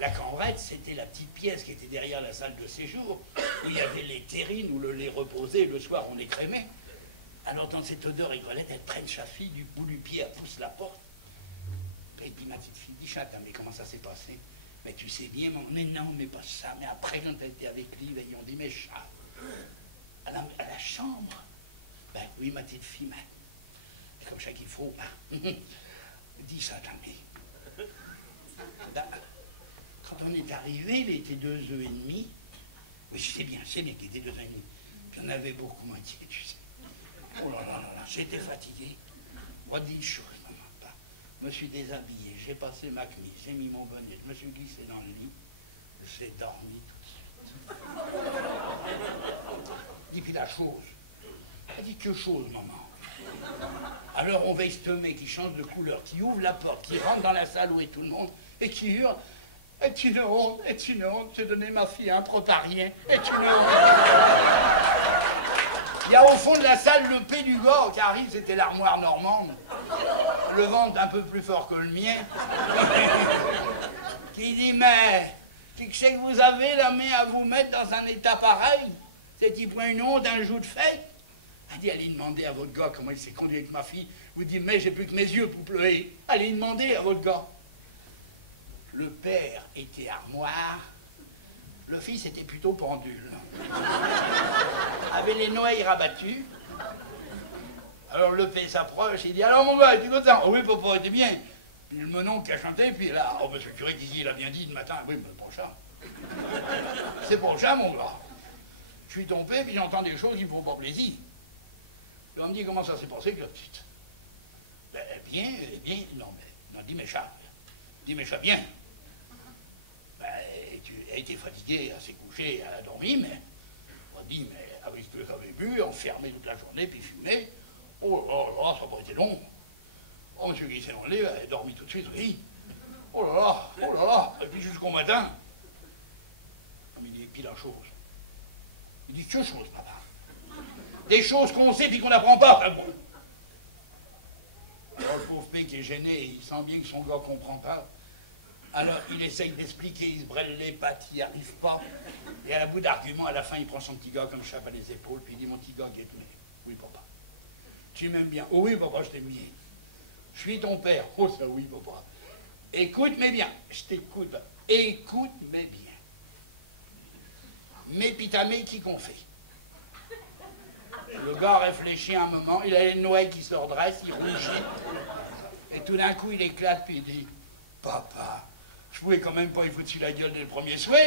La cambrette, c'était la petite pièce qui était derrière la salle de séjour, où il y avait les terrines, où le lait reposait, et le soir, on écrémait. Alors, dans cette odeur rigolette, elle traîne sa fille du bout du pied, elle pousse la porte. Et puis ma petite fille dit, Chata, mais comment ça s'est passé? Mais tu sais bien, mais non, mais pas ça. Mais après, quand elle était avec lui, ils ont dit, mais chat, à la chambre. Ben oui, ma petite fille, mais c'est comme ça qu'il faut. Ben. Dis ça, mais. Ben, quand on est arrivé, il était 2h30. Oui, c'est bien qu'il était 2h30. Puis on avait beaucoup manqué, tu sais. Oh là là là là, j'étais fatigué. Moi, dis une chose. Je me suis déshabillé, j'ai passé ma chemise, j'ai mis mon bonnet, je me suis glissé dans le lit, j'ai dormi tout de suite. Et puis la chose, elle dit que chose, maman. Alors on veille ce mec qui change de couleur, qui ouvre la porte, qui rentre dans la salle où est tout le monde, et qui hurle, est une honte, j'ai donné ma fille à un protarien, est une honte. Il y a au fond de la salle le P du gars qui arrive, c'était l'armoire normande. Le ventre un peu plus fort que le mien. Qui dit, mais, qui c'est que vous avez la main à vous mettre dans un état pareil? C'est-il point une honte, un jour de fête? Elle dit, allez demander à votre gars comment il s'est conduit avec ma fille. Vous dites, mais j'ai plus que mes yeux pour pleurer. Allez demander à votre gars. Le père était armoire. Le fils était plutôt pendule. Avait les noyaux rabattus. Alors le père s'approche, il dit, alors mon gars, tu es content? Oh, oui, papa, t'es bien. Puis le menon qui a chanté, puis là, oh, monsieur le curé qui dit, il a bien dit le matin, oui, mais bon chat. C'est bon chat, mon gars. Je suis tombé, puis j'entends des choses qui me font pas plaisir. Il me dit, comment ça s'est passé, que la petite? Ben, bien, non, mais, non, dis mes chats, bien. Ben, elle a été fatiguée, elle s'est couchée, elle a dormi, mais, on dit, mais avec ce que j'avais bu, enfermé toute la journée, puis fumé, oh là là, ça n'a pas été long. Oh, monsieur Guy s'est enlevé, elle a dormi tout de suite, oui. Oh là là, et puis jusqu'au matin. Il dit, et puis la chose. Il dit, que chose, papa? Des choses qu'on sait puis qu'on n'apprend pas, pas bon. Alors le pauvre P qui est gêné, il sent bien que son gars ne comprend pas. Alors il essaye d'expliquer, il se brêle les pattes, il n'y arrive pas. Et à bout d'argument, à la fin, il prend son petit gars comme chape à les épaules, puis il dit, mon petit gars, guette-moi. Oui, papa. Tu m'aimes bien? Oh oui, papa, je t'aime bien. Je suis ton père. Oh, ça oui, papa. Écoute-moi bien. Je t'écoute. Écoute-moi bien. Mais pitamé, qui qu'on fait? Le gars réfléchit un moment, il a les noix qui se redressent, il rougit. Et tout d'un coup, il éclate, puis il dit, papa, je pouvais quand même pas y foutre sur la gueule dès le premier soir.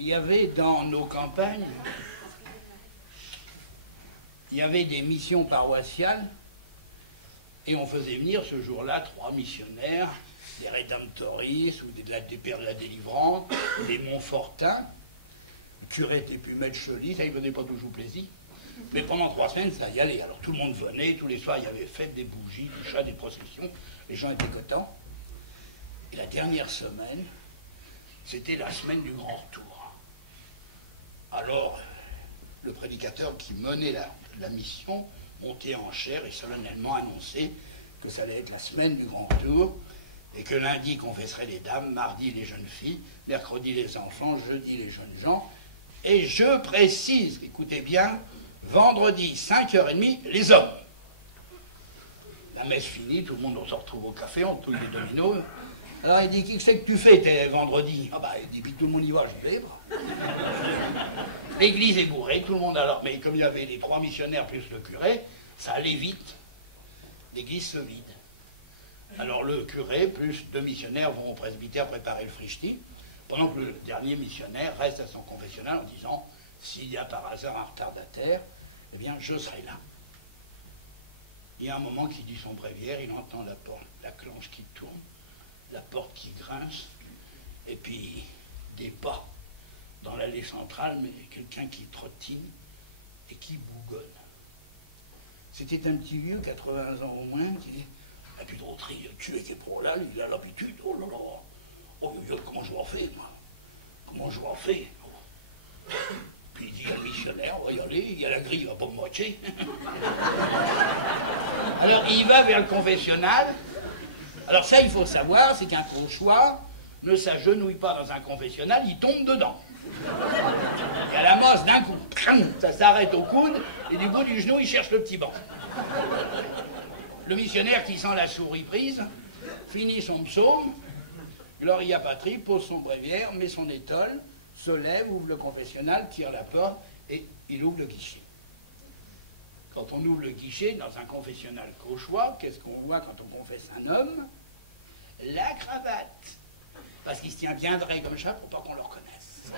Il y avait dans nos campagnes, il y avait des missions paroissiales et on faisait venir ce jour-là 3 missionnaires, des Rédemptoristes ou des Pères de la Délivrance, des Montfortins. Le curé était plus maître Chely, ça ne faisait pas toujours plaisir. Mais pendant 3 semaines, ça y allait. Alors tout le monde venait, tous les soirs il y avait fête, des bougies, du chat, des processions. Les gens étaient contents. Et la dernière semaine, c'était la semaine du grand retour. Alors, le prédicateur qui menait la mission montait en chair et solennellement annonçait que ça allait être la semaine du grand retour et que lundi confesserait les dames, mardi les jeunes filles, mercredi les enfants, jeudi les jeunes gens. Et je précise, écoutez bien, vendredi 5h30, les hommes. La messe finie, tout le monde se retrouve au café, on touille les dominos. Alors il dit, qui c'est que tu fais tes vendredis? Ah bah il dit, puis tout le monde y va, je vais pas. L'église est bourrée, tout le monde alors, mais comme il y avait les 3 missionnaires plus le curé, ça allait vite. L'église se vide. Alors le curé plus 2 missionnaires vont au presbytère préparer le frichti, pendant que le dernier missionnaire reste à son confessionnal en disant, s'il y a par hasard un retardataire, eh bien je serai là. Il y a un moment qu'il dit son bréviaire, il entend la porte, la cloche qui tourne, la porte qui grince, et puis des pas dans l'allée centrale, mais quelqu'un qui trottine et qui bougonne. C'était un petit vieux, 80 ans au moins, qui dit « La pudoterie, tu es qui est pour là, il a l'habitude, oh là là, oh comment je vais en faire, moi? Comment je vais en faire ?» Puis il dit à Michel l'air, on va y aller, il y a la grille, il va pas me moitié. Alors il va vers le confessionnal. Alors ça, il faut savoir, c'est qu'un cauchois ne s'agenouille pas dans un confessionnal, il tombe dedans. Il y a la masse d'un coup, ça s'arrête au coude, et du bout du genou, il cherche le petit banc. Le missionnaire qui sent la souris prise, finit son psaume, Gloria Patri, pose son bréviaire, met son étole, se lève, ouvre le confessionnal, tire la porte, et il ouvre le guichet. Quand on ouvre le guichet dans un confessionnal cauchois, qu'est-ce qu'on voit quand on confesse un homme? La cravate. Parce qu'il se tient bien droit comme ça pour pas qu'on le reconnaisse.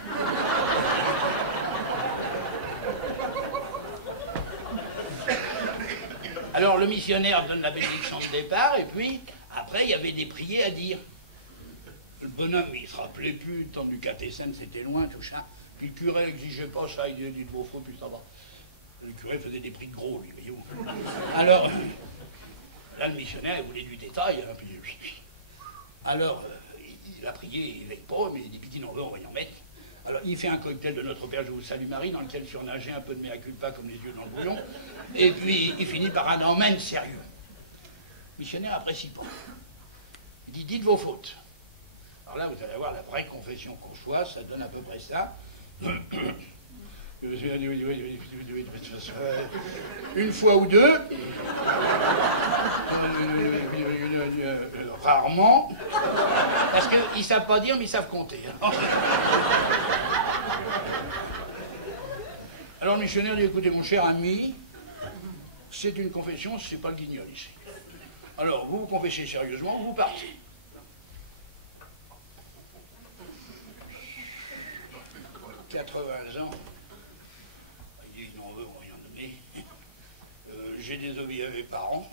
Alors le missionnaire donne la bénédiction de départ, et puis après il y avait des prières à dire. Le bonhomme, il se rappelait plus, le temps du catéchisme, c'était loin, tout ça. Puis le curé n'exigeait pas ça, il disait, dites vos fautes, puis ça va. Le curé faisait des prix de gros, lui, voyez-vous. Alors, là, le missionnaire, il voulait du détail, hein, puis... Alors, il a prié, il n'avait pas, mais il dit, puis qu'il en veut, on va y en mettre. Alors, il fait un cocktail de Notre Père, je vous salue Marie, dans lequel surnageait un peu de mea culpa, comme les yeux dans le bouillon, et puis il finit par un emmène sérieux. Le missionnaire apprécie pas. Il dit, dites vos fautes. Alors là, vous allez voir la vraie confession cauchoise, ça donne à peu près ça. Une fois ou deux, rarement, parce qu'ils ne savent pas dire, mais ils savent compter. Alors le missionnaire dit, écoutez mon cher ami, c'est une confession, c'est pas le guignol ici. Alors vous vous confessez sérieusement, vous partez. 80 ans, il dit, on veut, on va y en donner. J'ai désobéi à mes parents.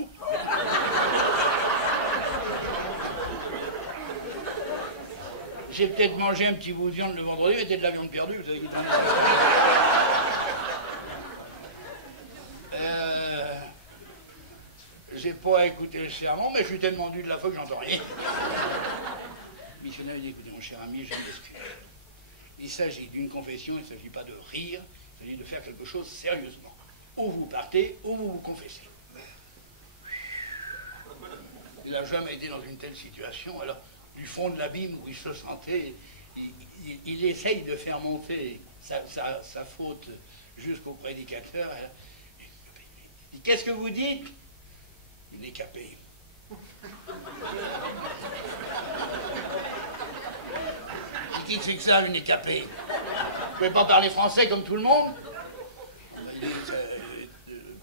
J'ai peut-être mangé un petit bout de viande le vendredi, mais c'était de la viande perdue, vous avez dit. J'ai pas écouté le sermon, mais je suis tellement dû de la fois que j'entends rien. Le missionnaire dit, écoutez mon cher ami, je m'excuse. Il s'agit d'une confession, il ne s'agit pas de rire, il s'agit de faire quelque chose sérieusement. Ou vous partez, ou vous vous confessez. Il n'a jamais été dans une telle situation, alors du fond de l'abîme où il se sentait, il essaye de faire monter sa faute jusqu'au prédicateur. Il dit, qu'est-ce que vous dites? Il est capé. Qui c'est que ça, une écapée? Vous pouvez pas parler français comme tout le monde?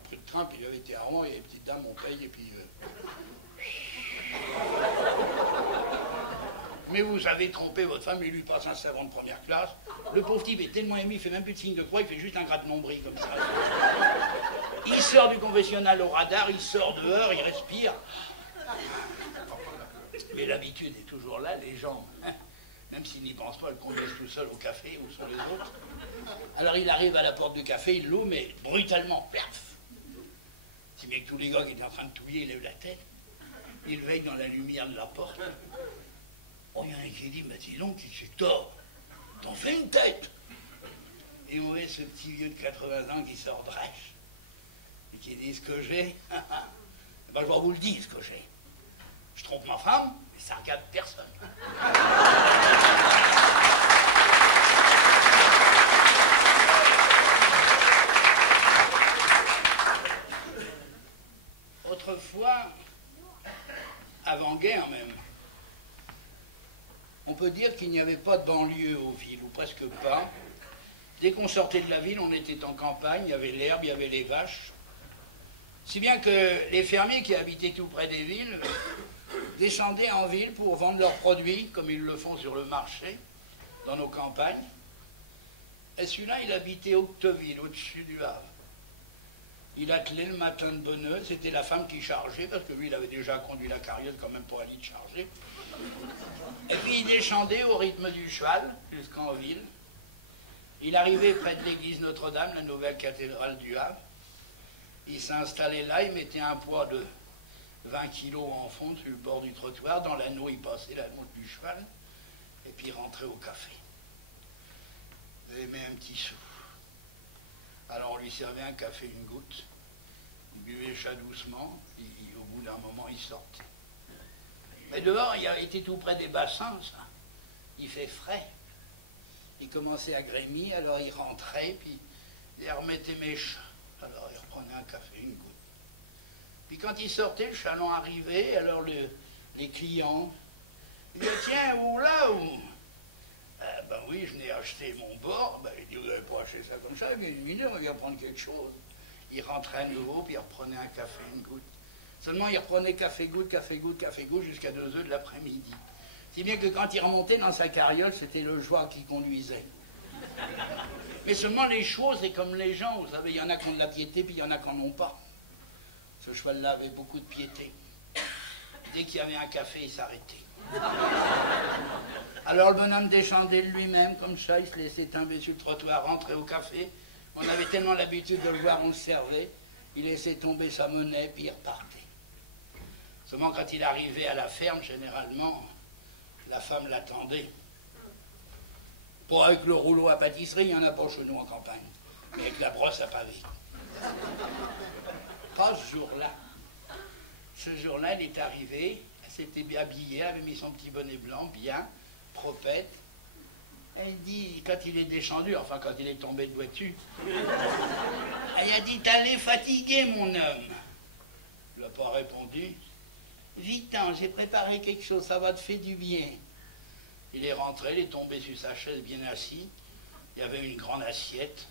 Près de train, puis il avait été à Rouen, il y avait une petite dame, on paye, et puis... Mais vous avez trompé votre femme, il lui passe un savon de première classe. Le pauvre type est tellement ému, il fait même plus de signe de croix, il fait juste un gratte-nombril comme ça. Il sort du confessionnal au radar, il sort dehors, il respire. Mais l'habitude est toujours là, les gens... Même s'il n'y pense pas, elle conduise tout seul au café, où sont les autres. Alors il arrive à la porte du café, il l'ouvre, mais brutalement, perf. Si bien que tous les gars qui étaient en train de touiller, ils lèvent la tête. Ils veillent dans la lumière de la porte. Oh, il y en a un qui dit, mais dis donc, c'est que t'en fais une tête. Et on voit ce petit vieux de 80 ans qui sort drèche. Et qui dit, ce que j'ai, ben, je vais vous le dire, ce que j'ai. Je trompe ma femme, mais ça regarde personne. Autrefois, avant-guerre même, on peut dire qu'il n'y avait pas de banlieue aux villes, ou presque pas. Dès qu'on sortait de la ville, on était en campagne, il y avait l'herbe, il y avait les vaches. Si bien que les fermiers qui habitaient tout près des villes descendaient en ville pour vendre leurs produits, comme ils le font sur le marché, dans nos campagnes. Et celui-là, il habitait Octeville, au-dessus du Havre. Il attelait le matin de bonne heure, c'était la femme qui chargeait, parce que lui, il avait déjà conduit la carriole quand même pour aller de charger. Et puis il descendait au rythme du cheval, jusqu'en ville. Il arrivait près de l'église Notre-Dame, la nouvelle cathédrale du Havre. Il s'installait là, il mettait un poids de 20 kilos en fond sur le bord du trottoir. Dans l'anneau, il passait la montre du cheval. Et puis il rentrait au café. Il met un petit sou. lui servait un café, une goutte. Il buvait ça doucement, et au bout d'un moment, il sortait. Mais dehors, il était tout près des bassins, ça. Il fait frais. Il commençait à grémir, alors il rentrait, puis il remettait mes chats. Alors il reprenait un café, une goutte. Puis quand il sortait, le chaland arrivait, alors les clients, ils disaient, tiens, où là, où? Ben oui, je n'ai acheté mon bord. Ben, il dit, vous n'avez pas acheté ça comme ça, mais il on vient prendre quelque chose. Il rentrait à nouveau, puis il reprenait un café, une goutte. Seulement, il reprenait café, goutte, café, goutte, café, goutte, jusqu'à 2 heures de l'après-midi. Si bien que quand il remontait dans sa carriole, c'était le joie qui conduisait. Mais seulement les chevaux, c'est comme les gens, vous savez, il y en a qui ont de la piété, puis il y en a qui n'en ont pas. Ce cheval-là avait beaucoup de piété. Dès qu'il y avait un café, il s'arrêtait. Alors le bonhomme descendait de lui-même, comme ça, il se laissait tomber sur le trottoir, rentrer au café. On avait tellement l'habitude de le voir, on le servait. Il laissait tomber sa monnaie, puis il repartait. Seulement quand il arrivait à la ferme, généralement, la femme l'attendait. Pas avec le rouleau à pâtisserie, il n'y en a pas chez nous en campagne, mais avec la brosse à pavé. Pas ce jour-là. Ce jour-là, elle est arrivée, elle s'était habillée, elle avait mis son petit bonnet blanc, bien, propette. Elle dit, quand il est descendu, enfin quand il est tombé de doigt dessus, elle a dit, t'as l'air fatigué, mon homme. Il n'a pas répondu. Vite, j'ai préparé quelque chose, ça va te faire du bien. Il est rentré, il est tombé sur sa chaise, bien assis. Il y avait une grande assiette.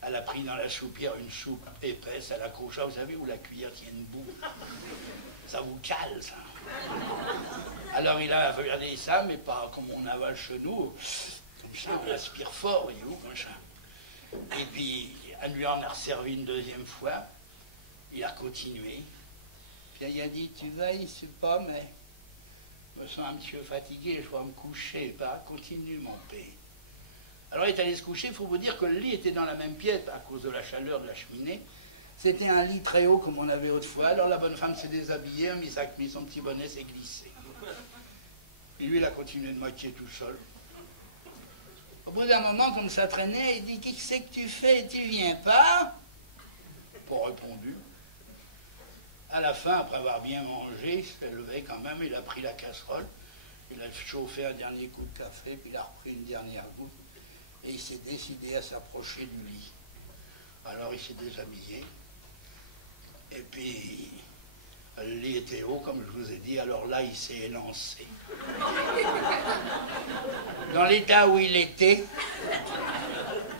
Elle a pris dans la soupière une soupe épaisse, elle accrocha, vous savez, où la cuillère tient debout. Ça vous cale, ça. Alors il a regardé ça, mais pas comme on avale chez nous. Comme ça, on aspire fort, voyez-vous, comme ça. Et puis, elle lui en a resservi une deuxième fois. Il a continué. Puis il a dit, tu vas, je ne sais pas, mais je me sens un petit peu fatigué, je vais me coucher. Bah, continue, mon père. Alors il est allé se coucher, il faut vous dire que le lit était dans la même pièce, à cause de la chaleur de la cheminée. C'était un lit très haut, comme on avait autrefois. Alors la bonne femme s'est déshabillée, a mis son petit bonnet, s'est glissé. Et lui, il a continué de moitié tout seul. Au bout d'un moment, comme ça traînait, il dit, qu'est-ce que c'est que tu fais? Tu viens pas? Pas répondu. À la fin, après avoir bien mangé, il s'est levé quand même, il a pris la casserole, il a chauffé un dernier coup de café, puis il a repris une dernière goutte, et il s'est décidé à s'approcher du lit. Alors il s'est déshabillé, et puis le lit était haut, comme je vous ai dit, alors là il s'est élancé. Dans l'état où il était,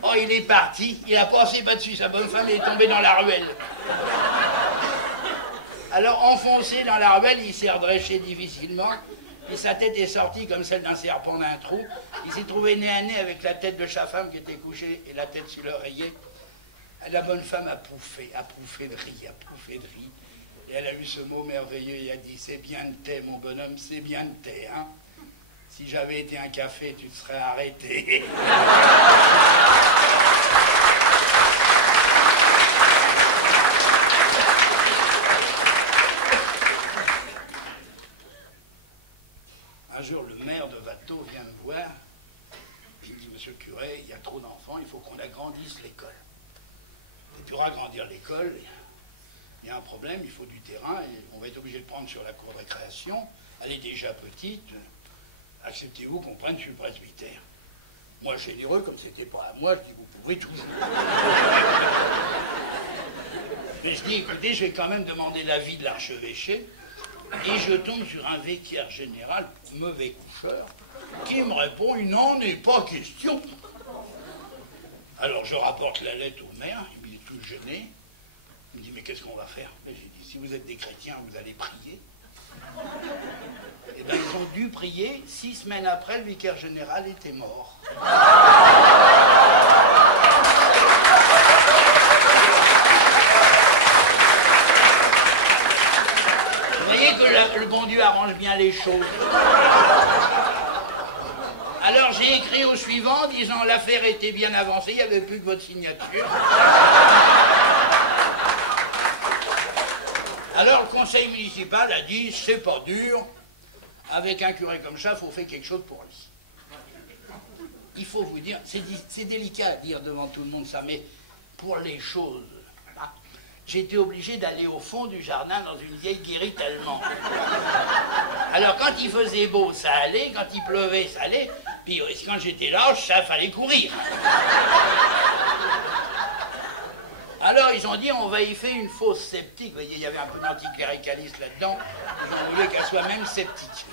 oh il est parti, il a passé pas-dessus, sa bonne femme est tombée dans la ruelle. Alors, enfoncé dans la ruelle, il s'est redressé difficilement, et sa tête est sortie comme celle d'un serpent d'un trou. Il s'est trouvé nez à nez avec la tête de sa femme qui était couchée, et la tête sur l'oreiller. La bonne femme a pouffé de rire, a pouffé de rire. Et elle a eu ce mot merveilleux, et a dit, c'est bien de thé, mon bonhomme, c'est bien de thé, hein. Si j'avais été un café, tu te serais arrêté. Un jour, le maire de Watteau vient me voir. Il me dit, monsieur le curé, il y a trop d'enfants, il faut qu'on agrandisse l'école. Et pour agrandir l'école, il y a un problème, il faut du terrain, et on va être obligé de prendre sur la cour de récréation. Elle est déjà petite. Acceptez-vous qu'on prenne sur le presbytère? Moi, généreux, comme c'était pas à moi, je dis, vous pourrez toujours. Mais je dis, écoutez, je vais quand même demander l'avis de l'archevêché. Et je tombe sur un vicaire général, mauvais coucheur, qui me répond, il n'en est pas question. Alors je rapporte la lettre au maire, il est tout gêné. Il me dit, mais qu'est-ce qu'on va faire? J'ai dit, si vous êtes des chrétiens, vous allez prier. Et bien ils ont dû prier, 6 semaines après, le vicaire général était mort. Vous voyez que le bon Dieu arrange bien les choses. Alors j'ai écrit au suivant, disant l'affaire était bien avancée, il n'y avait plus que votre signature. Alors le conseil municipal a dit, c'est pas dur, avec un curé comme ça, il faut faire quelque chose pour lui. Il faut vous dire, c'est délicat à dire devant tout le monde ça, mais pour les choses, j'étais obligé d'aller au fond du jardin dans une vieille guérite allemande. Alors quand il faisait beau, ça allait, quand il pleuvait, ça allait, puis quand j'étais là, ça fallait courir. Alors ils ont dit, on va y faire une fosse septique. Vous voyez, il y avait un peu d'anticléricalisme là-dedans. Ils ont voulu qu'elle soit même sceptique.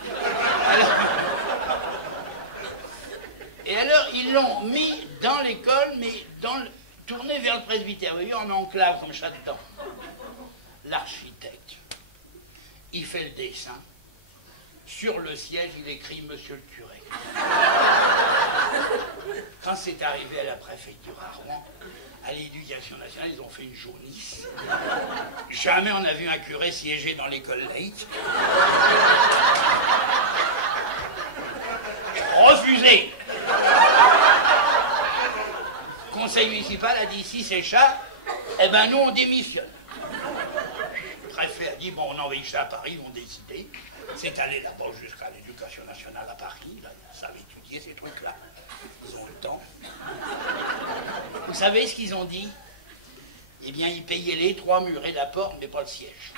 Et alors, ils l'ont mis dans l'école, mais tourné vers le presbytère. Vous voyez, en enclave, comme ça dedans. L'architecte, il fait le dessin. Sur le siège, il écrit « Monsieur le curé ». Quand c'est arrivé à la préfecture à Rouen, à l'éducation nationale, ils ont fait une jaunisse. Jamais on a vu un curé siéger dans l'école laïque. Refusé. Conseil municipal a dit, si c'est ça, eh ben nous on démissionne. Le préfet a dit, bon, on envoie ça à Paris, ils vont décider. C'est allé là-bas jusqu'à l'éducation nationale à Paris, là, ils savent étudier ces trucs-là. Ils ont le temps. Vous savez ce qu'ils ont dit? Eh bien, ils payaient les 3 murs et la porte, mais pas le siège.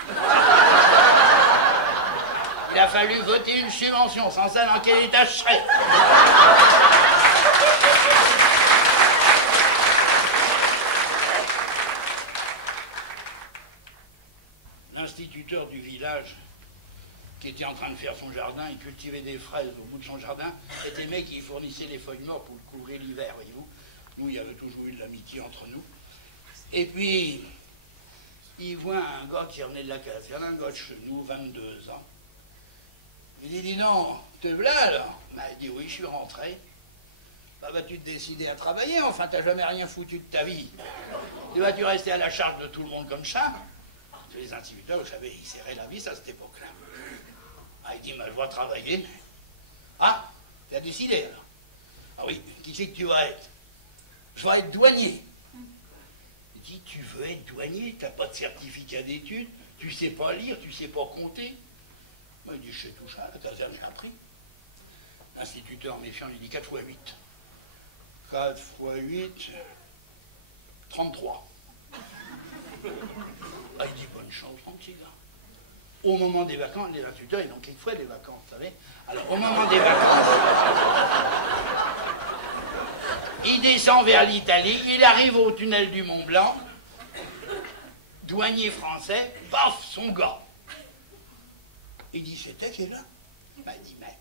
Il a fallu voter une subvention, sans ça, dans quel état je serais? L'instituteur du village, qui était en train de faire son jardin, il cultivait des fraises au bout de son jardin, c'était le mec qui fournissait les feuilles mortes pour le couvrir l'hiver, voyez-vous. Nous, il y avait toujours eu de l'amitié entre nous. Et puis, il voit un gars qui revenait de la caserne, un gars de chez nous, 22 ans. Il dit, dis donc, te voilà alors? Ben, il dit, oui, je suis rentré. Bah, vas-tu te décider à travailler? Enfin, t'as jamais rien foutu de ta vie. Vas-tu rester à la charge de tout le monde comme ça? Les instituteurs, vous savez, ils serraient la vis à cette époque-là. Ah, il dit, je vais travailler. Ah, tu as décidé alors? Ah oui, qui c'est que tu vas être? Je vais être douanier. Il dit, tu veux être douanier? Tu n'as pas de certificat d'études, tu sais pas lire, tu sais pas compter. Moi, il dit, je sais tout ça, la caserne, j'ai appris. L'instituteur méfiant, il dit 4 x 8. 4 x 8, 33. Ah, il dit, bonne chance, mon petit gars. Au moment des vacances, les instituteurs, ils n'ont qu'une fois des vacances, vous savez. Alors, au moment des vacances, il descend vers l'Italie, il arrive au tunnel du Mont Blanc, douanier français, paf, son gars. Il dit, c'était qui est là? Ben, il dit, mais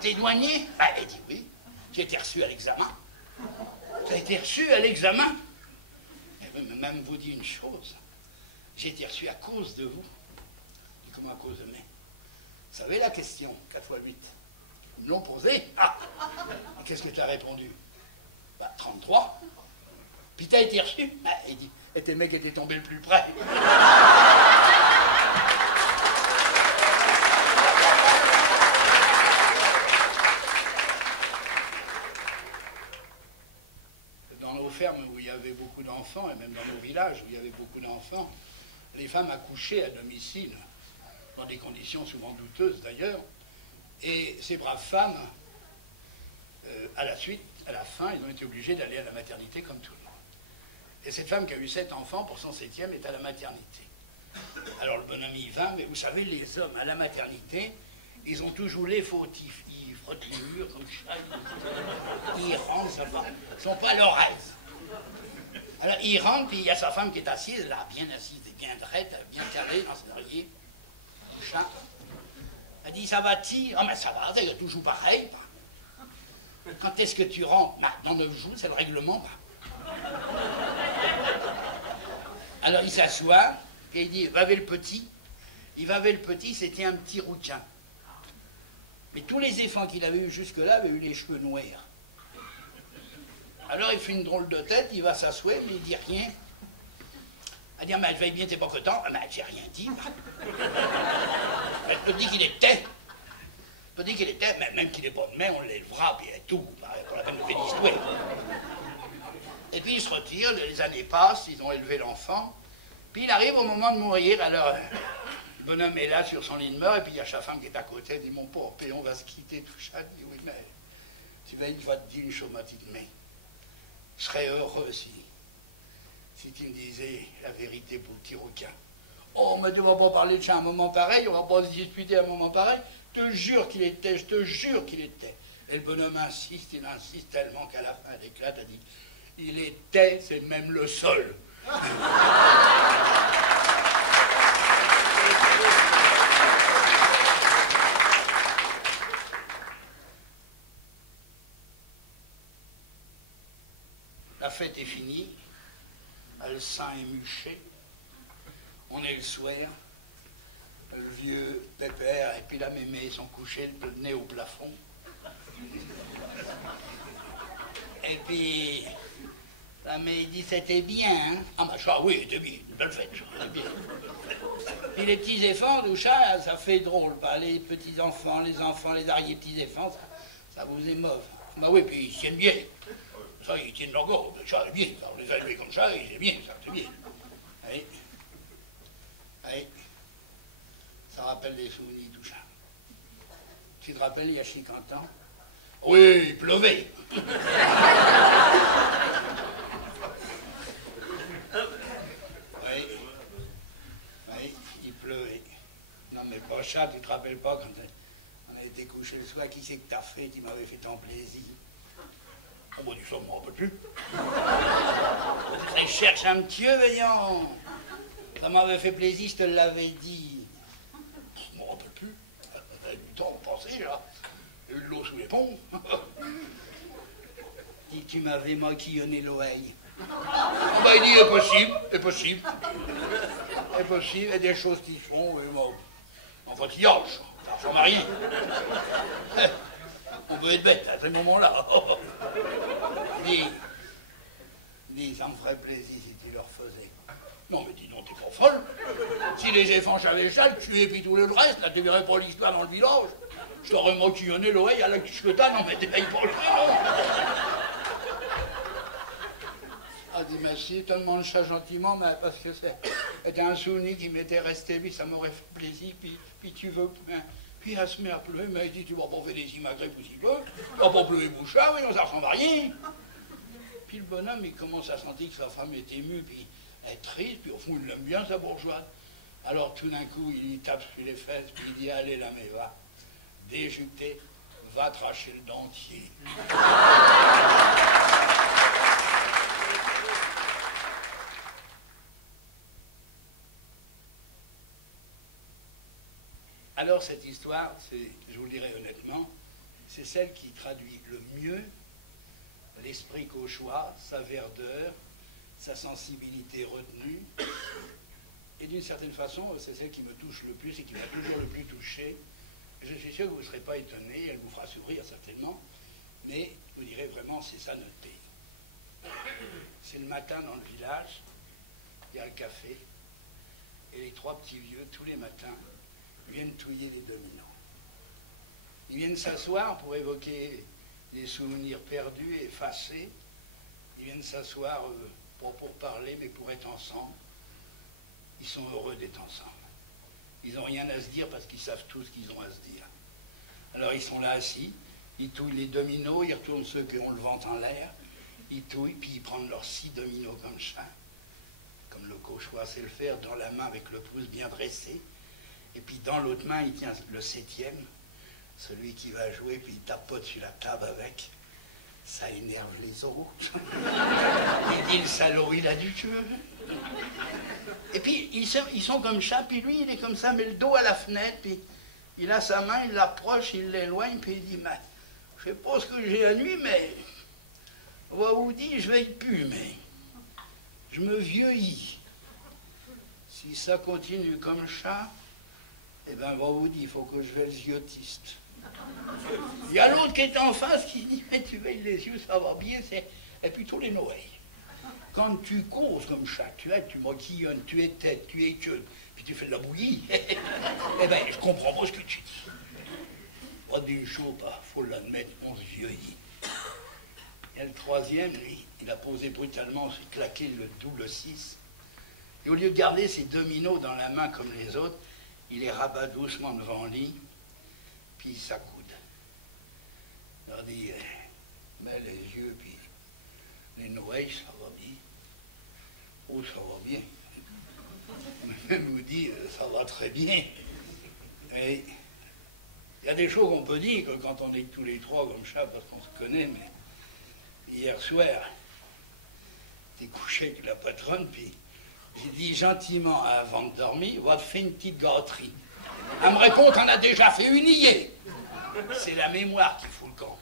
t'es douanier? Ah, il dit, oui, j'ai été reçu à l'examen. Tu as été reçu à l'examen? Mais même vous dit une chose, j'ai été reçu à cause de vous. Et comment à cause de moi? Vous savez la question, 4 x 8? Ils me l'ont posée. Ah! Qu'est-ce que tu as répondu? Bah, 33. Puis t'as été reçu? Bah, il dit, et tes mecs étaient tombés le plus près. Dans nos fermes où il y avait beaucoup d'enfants, et même dans nos villages où il y avait beaucoup d'enfants, les femmes accouchaient à domicile, dans des conditions souvent douteuses d'ailleurs, et ces braves femmes, à la fin, ils ont été obligés d'aller à la maternité comme tout le monde. Et cette femme qui a eu 7 enfants, pour son 7e, est à la maternité. Alors le bonhomme y va, mais vous savez, les hommes à la maternité, ils ont toujours les fautifs. Ils frottent les murs comme ça, ils rentrent, ça va. Ils ne sont pas à leur aise. Alors il rentre, puis il y a sa femme qui est assise, là, bien assise, bien droite, bien carrée dans son oreiller. Ça. Elle dit, ça va-t-il? Ah, mais ça va, c'est toujours pareil. Quand est-ce que tu rentres? Bah, dans 9 jours, c'est le règlement. Bah. Alors il s'assoit, et il dit, va vers le petit. Il va vers le petit, c'était un petit rouquin. Mais tous les enfants qu'il avait eu jusque-là avaient eu les cheveux noirs. Alors il fait une drôle de tête, il va s'asseoir, mais il dit rien. Elle dit, mais je vais bien, t'es pas content? Mais j'ai rien dit. Elle te dit qu'il était. Elle te dit qu'il était, mais même qu'il n'est pas de main, on l'élevera, puis tout, pour la peine de faire l'histoire. Et puis il se retire, les années passent, ils ont élevé l'enfant, puis il arrive au moment de mourir, alors le bonhomme est là sur son lit de mort, et puis il y a sa femme qui est à côté, elle dit, mon pauvre père, on va se quitter, tout ça. Elle dit, oui, mais tu vas te dire une chose, ma petite, mais serais heureux si tu me disais la vérité pour le petit requin. Oh, mais tu vas pas parler de ça à un moment pareil, on va pas se disputer à un moment pareil. Je te jure qu'il était, je te jure qu'il était. Et le bonhomme insiste, il insiste tellement qu'à la fin, elle éclate, elle dit, il était, c'est même le seul. La fête est finie, le sein est muché, on est le soir, le vieux pépère et puis la mémé sont couchés, le nez au plafond. Et puis, la mémé dit, c'était bien, hein? Ah bah ça, oui, c'était bien, une belle fête, ça, bien. Puis les petits-enfants, tout ça, ça fait drôle, pas les petits-enfants, les arrière-petits-enfants, ça vous émeuve. Bah oui, puis ils tiennent bien. Ça, ils tiennent leur gorge, ça, c'est bien, ça, on les a élevés comme ça, c'est bien, ça, c'est bien. Oui. Oui. Ça rappelle des souvenirs, tout ça. Tu te rappelles, il y a 50 ans? Oui, il pleuvait. Oui. Oui, il pleuvait. Non, mais pas ça, tu te rappelles pas, quand on a été couché le soir, qui c'est que t'as fait, qui m'avait fait tant plaisir? On m'a dit ça, je m'en rappelle plus. Je cherche un petit peu, voyons. Ça m'avait fait plaisir, je te l'avais dit. Je m'en rappelle plus. Il y a du temps pour penser, là. Il y a eu de l'eau sous les ponts. Dis, tu m'avais maquillonné l'oreille. Bah, il dit, est possible, est possible. Est possible, il y a des choses qui se font, enfantillage, ça ressemble à rien. On peut être bête à ce moment-là. Dis, ça me ferait plaisir si tu leur faisais. Non, mais dis donc, t'es pas folle. Si les éléphants avaient ça, le tuer et puis tout le reste, là, tu verrais pas l'histoire dans le village. Je t'aurais maquillonné l'oreille à la cucheta, non, mais t'es pas le non. Ah, dis merci, te demande ça gentiment, mais parce que c'était un souvenir qui m'était resté, puis ça m'aurait fait plaisir, puis tu veux. Hein. Puis elle se met à pleurer, mais elle dit, tu vas pas faire des immigrés pour si peu, tu vas pas pleurer bouchard, oui, non, ça ressemble à rien. Puis le bonhomme, il commence à sentir que sa femme est émue, puis elle est triste, puis au fond, il l'aime bien, sa bourgeoise. Alors tout d'un coup, il lui tape sur les fesses, puis il dit, allez, là, mais va, déjuté, va tracher le dentier. Alors cette histoire, je vous le dirai honnêtement, c'est celle qui traduit le mieux l'esprit cauchois, sa verdeur, sa sensibilité retenue, et d'une certaine façon, c'est celle qui me touche le plus et qui m'a toujours le plus touché. Je suis sûr que vous ne serez pas étonné, elle vous fera sourire certainement, mais vous direz vraiment, c'est ça notre pays. C'est le matin dans le village, il y a le café, et les trois petits vieux, tous les matins, viennent touiller les dominos. Ils viennent s'asseoir pour évoquer des souvenirs perdus, effacés. Ils viennent s'asseoir pas pour parler, mais pour être ensemble. Ils sont heureux d'être ensemble. Ils n'ont rien à se dire parce qu'ils savent tout ce qu'ils ont à se dire. Alors ils sont là assis, ils touillent les dominos, ils retournent ceux qui ont le ventre en l'air, ils touillent, puis ils prennent leurs 6 dominos comme ça, comme le cauchois sait le faire, dans la main avec le pouce bien dressé. Et puis dans l'autre main, il tient le 7e, celui qui va jouer, puis il tapote sur la table avec. Ça énerve les autres. Il dit, le salaud, il a du jeu. Et puis ils sont comme ça, puis lui, il est comme ça, mais le dos à la fenêtre, puis il a sa main, il l'approche, il l'éloigne, puis il dit, mais, je sais pas ce que j'ai la nuit, mais on va vous dire, je veille plus, mais je me vieillis. Si ça continue comme ça, eh bien, on va vous dire, il faut que je vais le ziotiste. Il y a l'autre qui est en face qui dit, mais tu veilles les yeux, ça va bien, et puis tous les Noëls. Quand tu causes comme ça, tu maquillonnes, tu es tête, tu es queue, puis tu fais de la bouillie, eh bien, je comprends pas ce que tu dis. Pas d'une chose, faut l'admettre, on se vieillit. Et le 3e, lui, il a posé brutalement, s'est claqué le double 6. Et au lieu de garder ses dominos dans la main comme les autres, il les rabat doucement devant lui, puis il s'accoude. Il leur dit, met les yeux, puis Les Noël, ça va bien. Oh, ça va bien. Même vous dit, ça va très bien. Et il y a des choses qu'on peut dire que quand on est tous les trois comme ça, parce qu'on se connaît, mais hier soir, j'étais couché avec la patronne, puis j'ai dit gentiment avant de dormir, va te faire une petite gâterie. Elle me répond, t'en as déjà fait une hier. C'est la mémoire qui fout le camp.